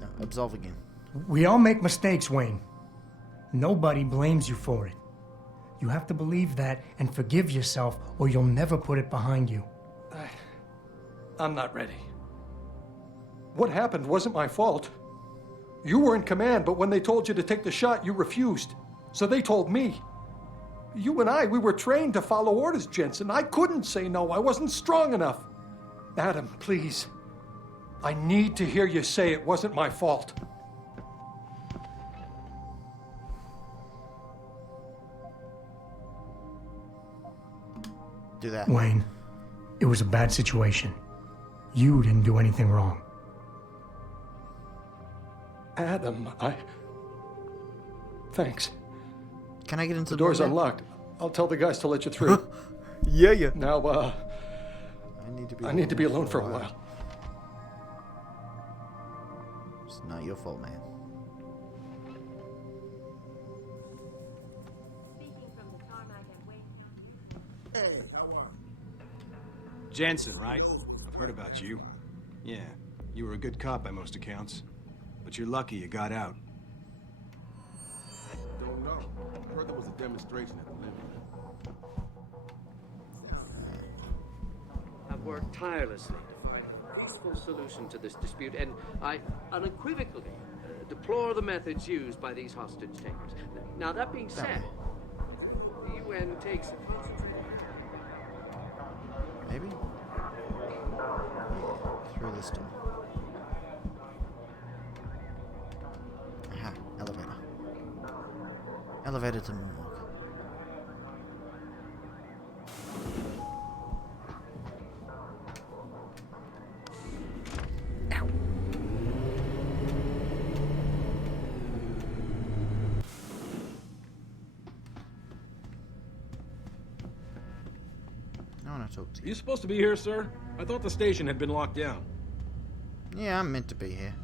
No, absolve again. We all make mistakes, Wayne. Nobody blames you for it. You have to believe that and forgive yourself, or you'll never put it behind you. I'm not ready. What happened wasn't my fault. You were in command, but when they told you to take the shot, you refused. So they told me. You and we were trained to follow orders, Jensen. I couldn't say no. I wasn't strong enough. Adam, please. I need to hear you say it wasn't my fault. Do that. Wayne, it was a bad situation. You didn't do anything wrong. Adam, Thanks. Can I get into the door's unlocked. I'll tell the guys to let you through. Yeah. Now, I need to be alone for a while. It's not your fault, man. Hey, how are you? Jensen, right? I've heard about you. Yeah, you were a good cop by most accounts. But you're lucky you got out. Don't know. I heard there was a demonstration at the limit. I've worked tirelessly to find a peaceful solution to this dispute, and I unequivocally deplore the methods used by these hostage takers. Now, that being said, the UN takes a concentrated... Maybe? Through this door. Aha, elevator. Elevator to morgue. Ow. I want to talk to you. You supposed to be here, sir? I thought the station had been locked down. Yeah, I'm meant to be here.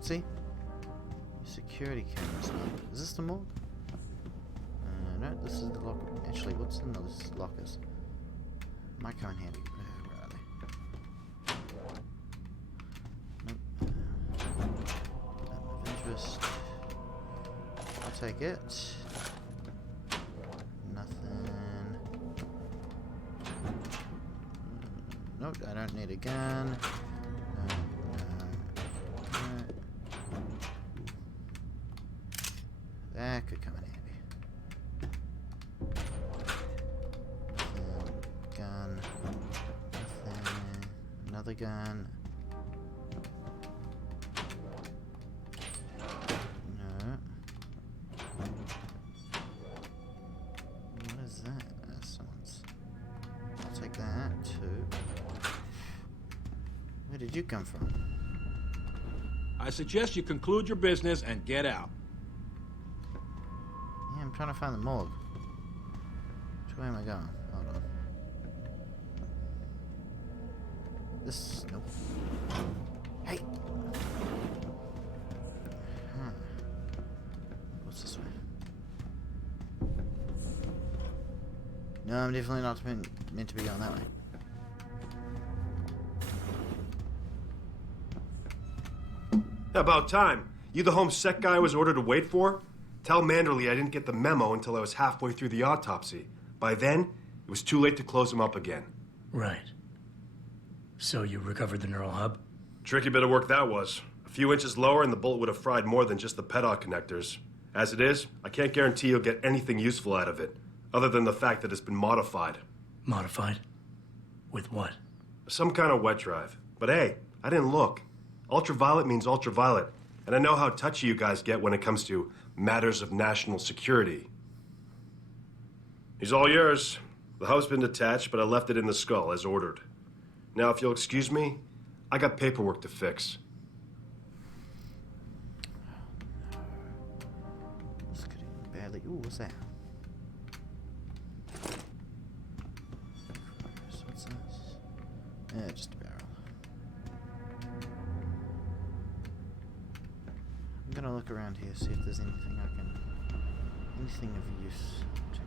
See? Security cameras. Is this the morgue? No, this is the locker. Actually, what's in those lockers? Might come in handy. Where are they? Nope. Of interest. I'll take it. Nothing. Nope, I don't need a gun. That could come in handy. Gun. Another gun. No. What is that? Someone's. I'll take that too. Where did you come from? I suggest you conclude your business and get out. Yeah, I'm trying to find the morgue. Which way am I going? Hold on. This... Nope. Hey! Huh. What's this way? No, I'm definitely not meant to be going that way. About time. You the home sec guy I was ordered to wait for? Tell Manderley I didn't get the memo until I was halfway through the autopsy. By then, it was too late to close him up again. Right. So you recovered the neural hub? Tricky bit of work that was. A few inches lower and the bullet would have fried more than just the pedal connectors. As it is, I can't guarantee you'll get anything useful out of it, other than the fact that it's been modified. Modified? With what? Some kind of wet drive. But hey, I didn't look. Ultraviolet means ultraviolet, and I know how touchy you guys get when it comes to matters of national security. He's all yours. The hub's been detached, but I left it in the skull as ordered. Now, if you'll excuse me, I got paperwork to fix. This could even barely. Ooh, what's that? What's this? Yeah, just a barrel. I'm gonna look around here, see if there's anything anything of use to me.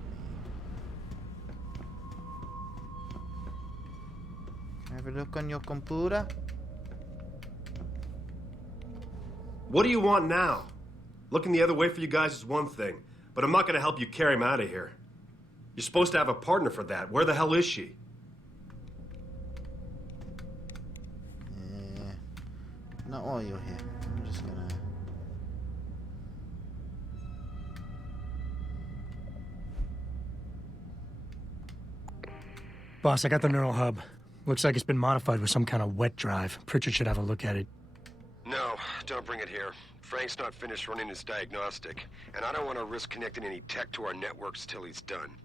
Can I have a look on your computer? What do you want now? Looking the other way for you guys is one thing, but I'm not gonna help you carry him out of here. You're supposed to have a partner for that. Where the hell is she? Yeah. Not while you're here. I'm just gonna... Boss, I got the neural hub. Looks like it's been modified with some kind of wet drive. Pritchard should have a look at it. No, don't bring it here. Frank's not finished running his diagnostic, and I don't want to risk connecting any tech to our networks till he's done.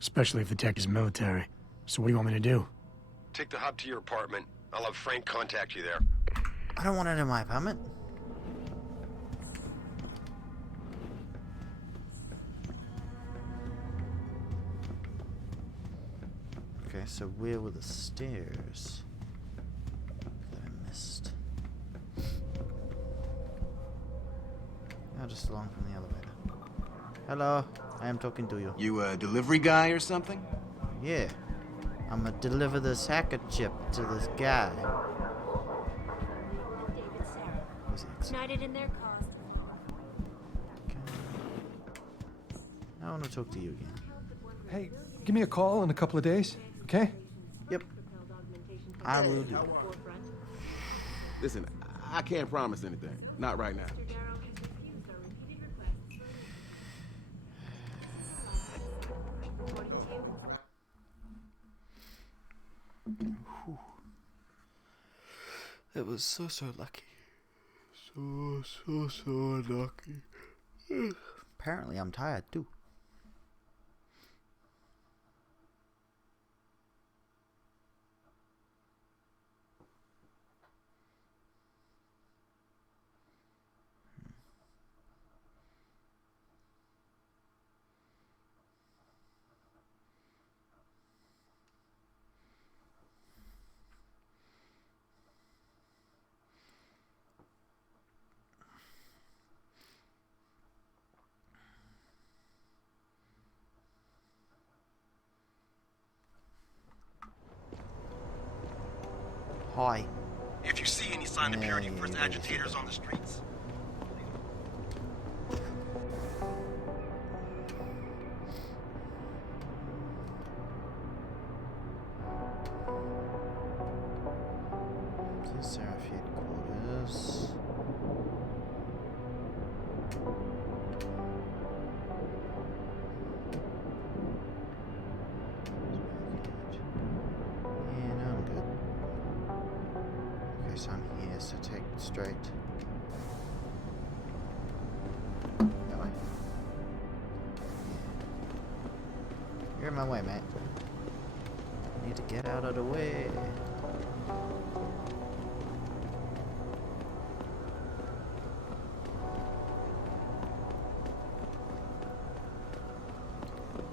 Especially if the tech is military. So what do you want me to do? Take the hub to your apartment. I'll have Frank contact you there. I don't want it in my apartment. Okay, so where were the stairs that I missed? Oh, just along from the elevator. Hello, I am talking to you. You a delivery guy or something? Yeah, I'm gonna deliver this hacker chip to this guy. United in their cause. I want to talk to you again. Hey, give me a call in a couple of days, okay? Yep. I will do it. Listen, I can't promise anything. Not right now. It was so lucky. So lucky. Apparently I'm tired too. Hi. If you see any sign of purity first agitators on the streets. Okay, Seraph headquarters. Yeah, no, I'm good. Okay, so I'm here, so take it straight. That way? Yeah. You're in my way, mate. I need to get out of the way.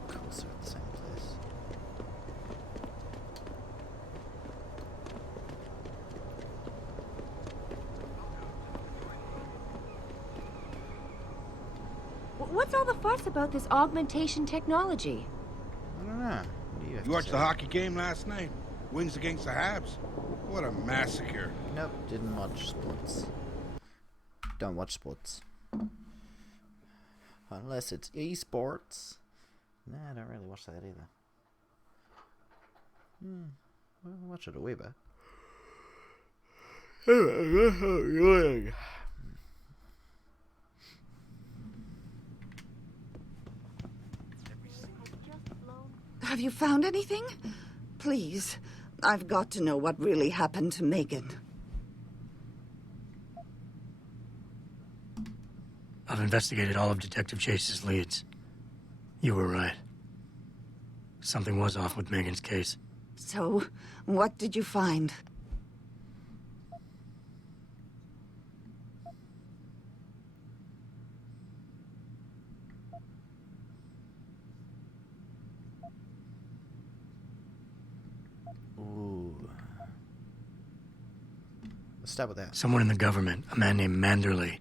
Closer at the same place. What's all the fuss about this augmentation technology? I don't know. What do you have You to watched say? the hockey game last night? Wings against the Habs? What a massacre. Nope, didn't watch sports. don't watch sports. Unless it's esports. Nah, I don't really watch that either. Well, I watch it a wee bit. Have you found anything? Please, I've got to know what really happened to Megan. I've investigated all of Detective Chase's leads. You were right. Something was off with Megan's case. So, what did you find? Ooh. Let's start with that. Someone in the government, a man named Manderley,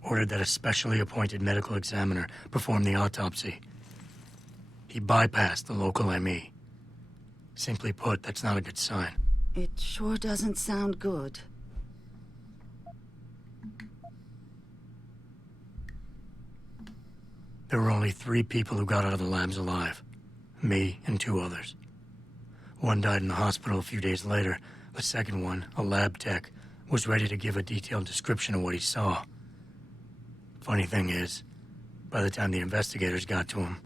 ordered that a specially appointed medical examiner perform the autopsy. He bypassed the local ME. Simply put, that's not a good sign. It sure doesn't sound good. There were only 3 people who got out of the labs alive. Me and 2 others. One died in the hospital a few days later. The second one, a lab tech, was ready to give a detailed description of what he saw. Funny thing is, by the time the investigators got to him,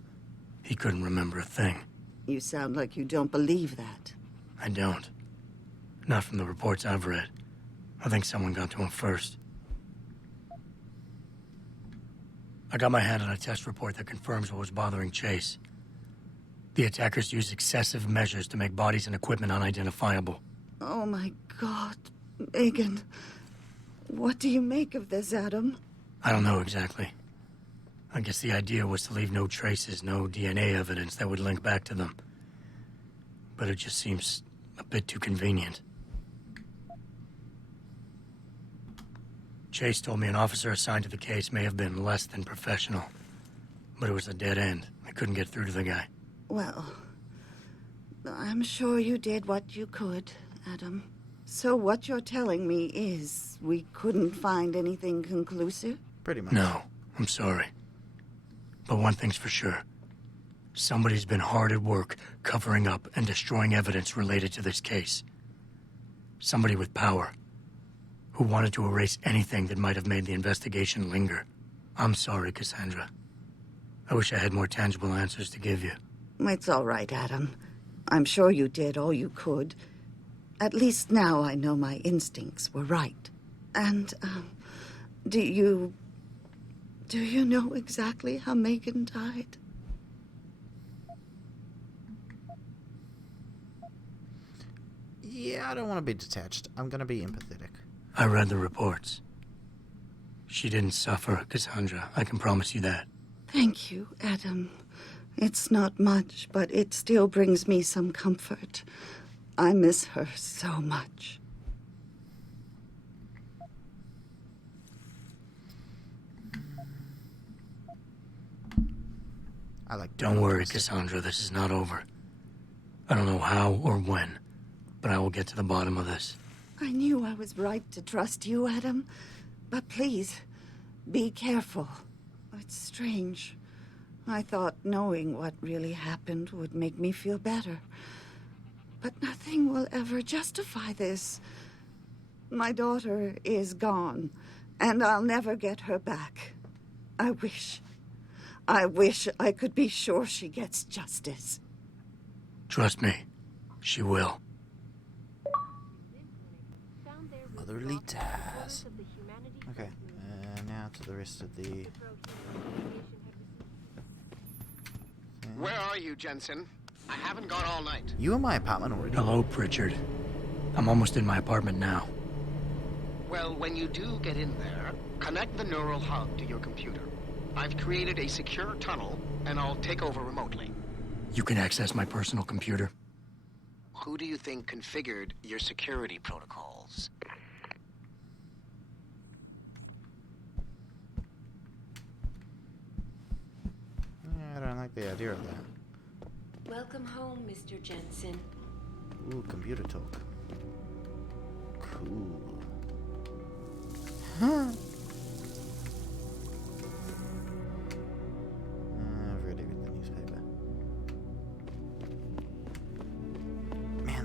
he couldn't remember a thing. You sound like you don't believe that. I don't. Not from the reports I've read. I think someone got to him first. I got my hand on a test report that confirms what was bothering Chase. The attackers used excessive measures to make bodies and equipment unidentifiable. Oh my God, Megan. What do you make of this, Adam? I don't know exactly. I guess the idea was to leave no traces, no DNA evidence that would link back to them. But it just seems a bit too convenient. Chase told me an officer assigned to the case may have been less than professional. But it was a dead end. I couldn't get through to the guy. Well, I'm sure you did what you could, Adam. So what you're telling me is we couldn't find anything conclusive? Pretty much. No, I'm sorry. But one thing's for sure. Somebody's been hard at work covering up and destroying evidence related to this case. Somebody with power, who wanted to erase anything that might have made the investigation linger. I'm sorry, Cassandra. I wish I had more tangible answers to give you. It's all right, Adam. I'm sure you did all you could. At least now I know my instincts were right. And, do you know exactly how Megan died? Yeah, I don't want to be detached. I'm going to be empathetic. I read the reports. She didn't suffer, Cassandra. I can promise you that. Thank you, Adam. It's not much, but it still brings me some comfort. I miss her so much. Don't worry, Cassandra. This is not over. I don't know how or when, but I will get to the bottom of this. I knew I was right to trust you, Adam. But please, be careful. It's strange. I thought knowing what really happened would make me feel better. But nothing will ever justify this. My daughter is gone, and I'll never get her back. I wish I could be sure she gets justice. Trust me, she will. Motherly Taz. Okay, now to the rest of the... Where are you, Jensen? I haven't gone all night. You in my apartment already? Hello, Pritchard. I'm almost in my apartment now. Well, when you do get in there, connect the neural hub to your computer. I've created a secure tunnel, and I'll take over remotely. You can access my personal computer. Who do you think configured your security protocols? I don't like the idea of that. Welcome home, Mr. Jensen. Ooh, computer talk. Cool. Huh.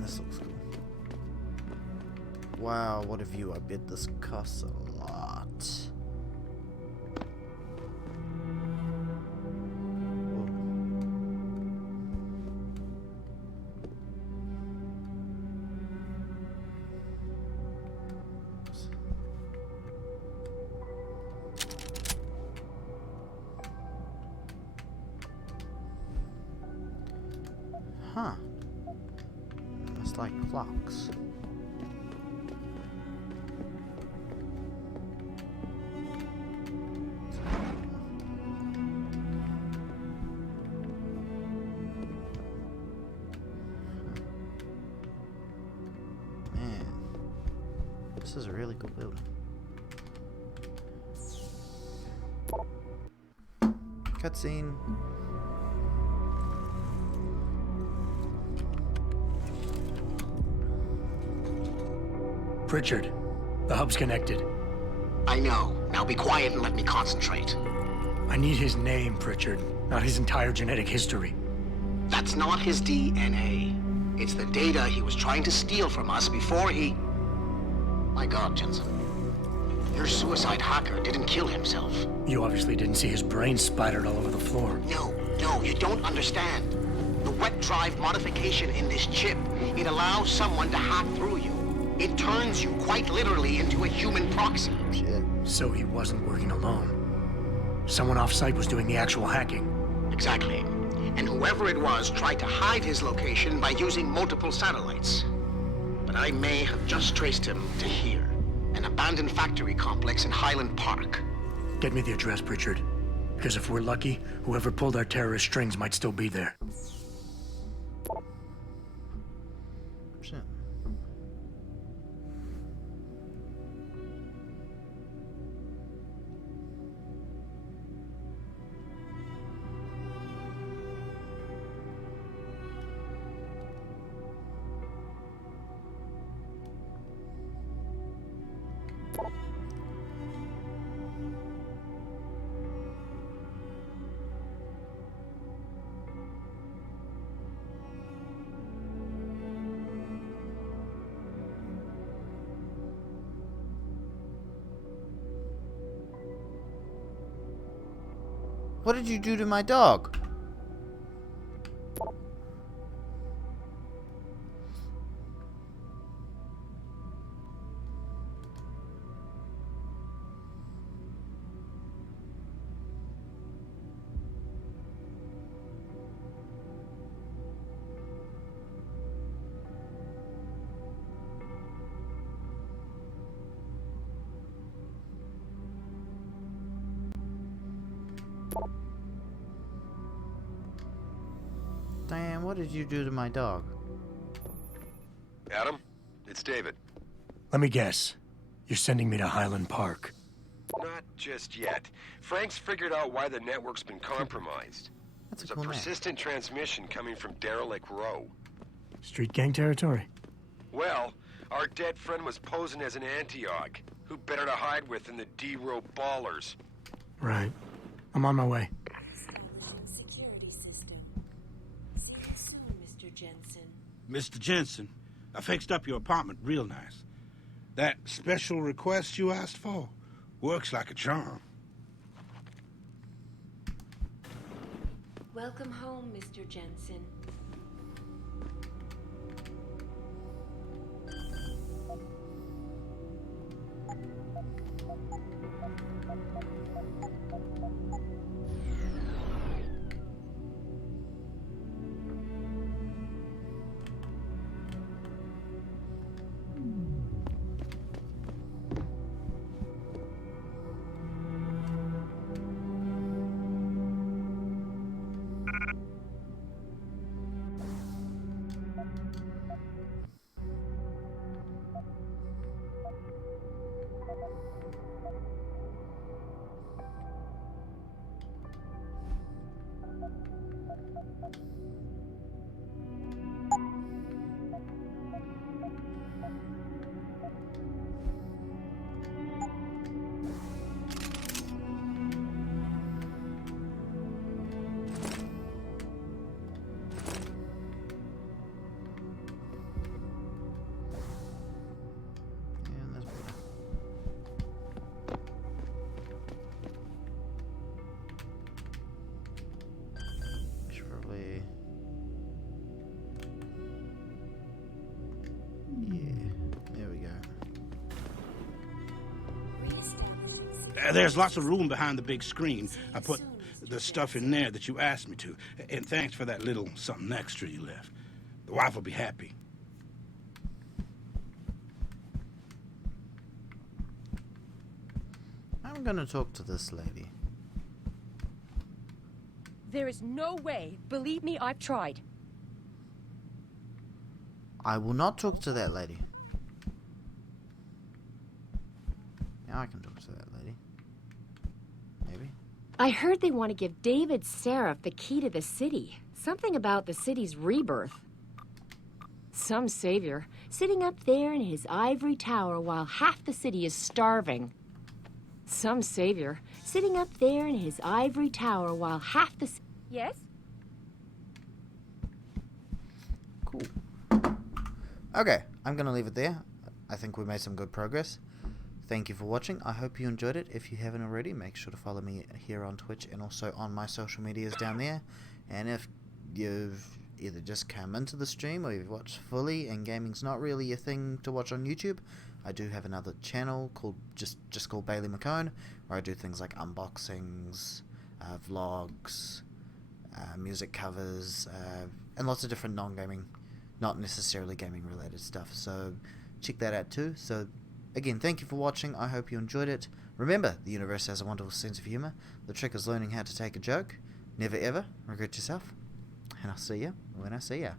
this looks cool. Wow, what a view. I bet this costs a lot. Huh. It's like clocks. Man, this is a really cool building. Cutscene. Pritchard, the hub's connected. I know. Now be quiet and let me concentrate. I need his name, Pritchard, not his entire genetic history. That's not his DNA. It's the data he was trying to steal from us before he... My God, Jensen. Your suicide hacker didn't kill himself. You obviously didn't see his brain splattered all over the floor. No, you don't understand. The wet drive modification in this chip, it allows someone to hack through you. It turns you quite literally into a human proxy. Shit. So he wasn't working alone. Someone off-site was doing the actual hacking. Exactly. And whoever it was tried to hide his location by using multiple satellites. But I may have just traced him to here, an abandoned factory complex in Highland Park. Get me the address, Pritchard. Because if we're lucky, whoever pulled our terrorist strings might still be there. Shit. What did you do to my dog? Damn, what did you do to my dog? Adam, it's David. Let me guess. You're sending me to Highland Park. Not just yet. Frank's figured out why the network's been compromised. There's a cool name. persistent transmission coming from Derelict Row. Street gang territory. Well, our dead friend was posing as an Antioch. Who better to hide with than the D-Row ballers? Right. I'm on my way. Security system. See you soon, Mr. Jensen. Mr. Jensen, I fixed up your apartment real nice. That special request you asked for works like a charm. Welcome home, Mr. Jensen. There's lots of room behind the big screen. I put the stuff in there that you asked me to. And thanks for that little something extra you left. The wife will be happy. I'm gonna talk to this lady. There is no way. Believe me, I've tried. I will not talk to that lady. Now I can talk to that lady. Maybe. I heard they want to give David Seraph the key to the city. Something about the city's rebirth. Some savior, sitting up there in his ivory tower while half the city is starving. Some savior, sitting up there in his ivory tower while half the... Yes? Cool. Okay, I'm gonna leave it there. I think we made some good progress. Thank you for watching. I hope you enjoyed it. If you haven't already, make sure to follow me here on Twitch and also on my social medias down there. And if you've either just come into the stream or you've watched fully and gaming's not really your thing to watch on YouTube, I do have another channel called just called Bailey McCone, where I do things like unboxings, vlogs, music covers, and lots of different non-gaming, not necessarily gaming related stuff. So check that out too. So again, thank you for watching. I hope you enjoyed it. Remember, the universe has a wonderful sense of humor. The trick is learning how to take a joke. Never ever regret yourself. And I'll see you when I see ya.